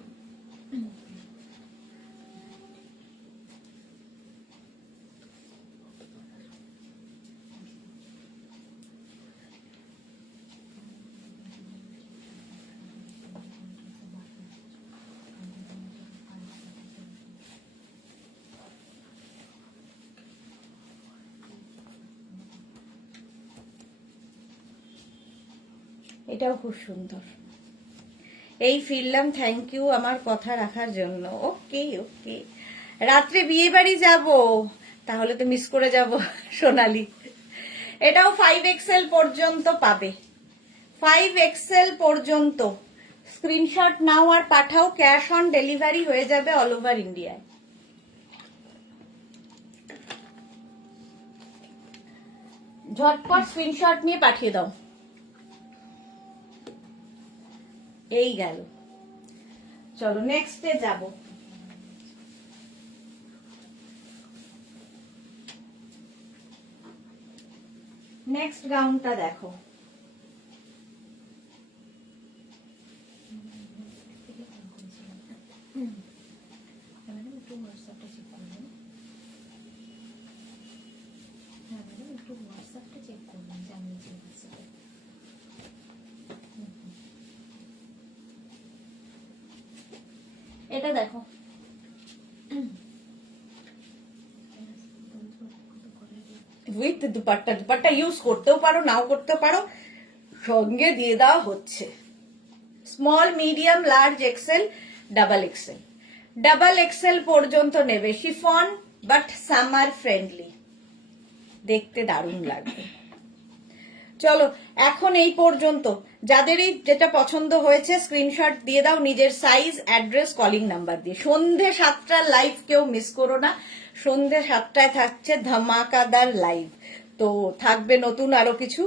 এটাও খুব সুন্দর। এই ফিরলাম, থ্যাংক ইউ আমার কথা রাখার জন্য। ওকে ওকে, রাত্রে বিয়ে বাড়ি যাব, তাহলে তো মিস করে যাব সোনালি। এটাও 5XL পর্যন্ত পাবে, 5XL পর্যন্ত। স্ক্রিনশট নাও আর পাঠাও, ক্যাশ অন ডেলিভারি হয়ে যাবে অল ওভার ইন্ডিয়ায়। ঝটপট স্ক্রিনশট নিয়ে পাঠিয়ে দাও। এই গেল, চলো নেক্সটে যাব। নেক্সট গাউনটা দেখো, এটা দেখো, উইথ দুপাট্টা। দুপাট্টা ইউজ করতেও পারো, নাও করতে পারো, সঙ্গে দিয়ে দেওয়া হচ্ছে small medium large XL double XL. Double XL পর্যন্ত নেবে, শিফন বাট সামার ফ্রেন্ডলি, দেখতে দারুণ লাগবে। চলো এখন এই পর্যন্ত, যাদেরই যেটা পছন্দ হয়েছে স্ক্রিনশট দিয়ে দাও নিজের সাইজ, অ্যাড্রেস, কলিং নাম্বার দিয়ে। সন্ধে 7টার লাইভ কেউ মিস করো না, সন্ধে 7টায় থাকছে ধামাকাদার লাইভ, তো থাকবে নতুন আরো কিছু।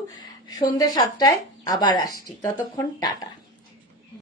সন্ধে 7টায় আবার আসছি, ততক্ষণ টাটা।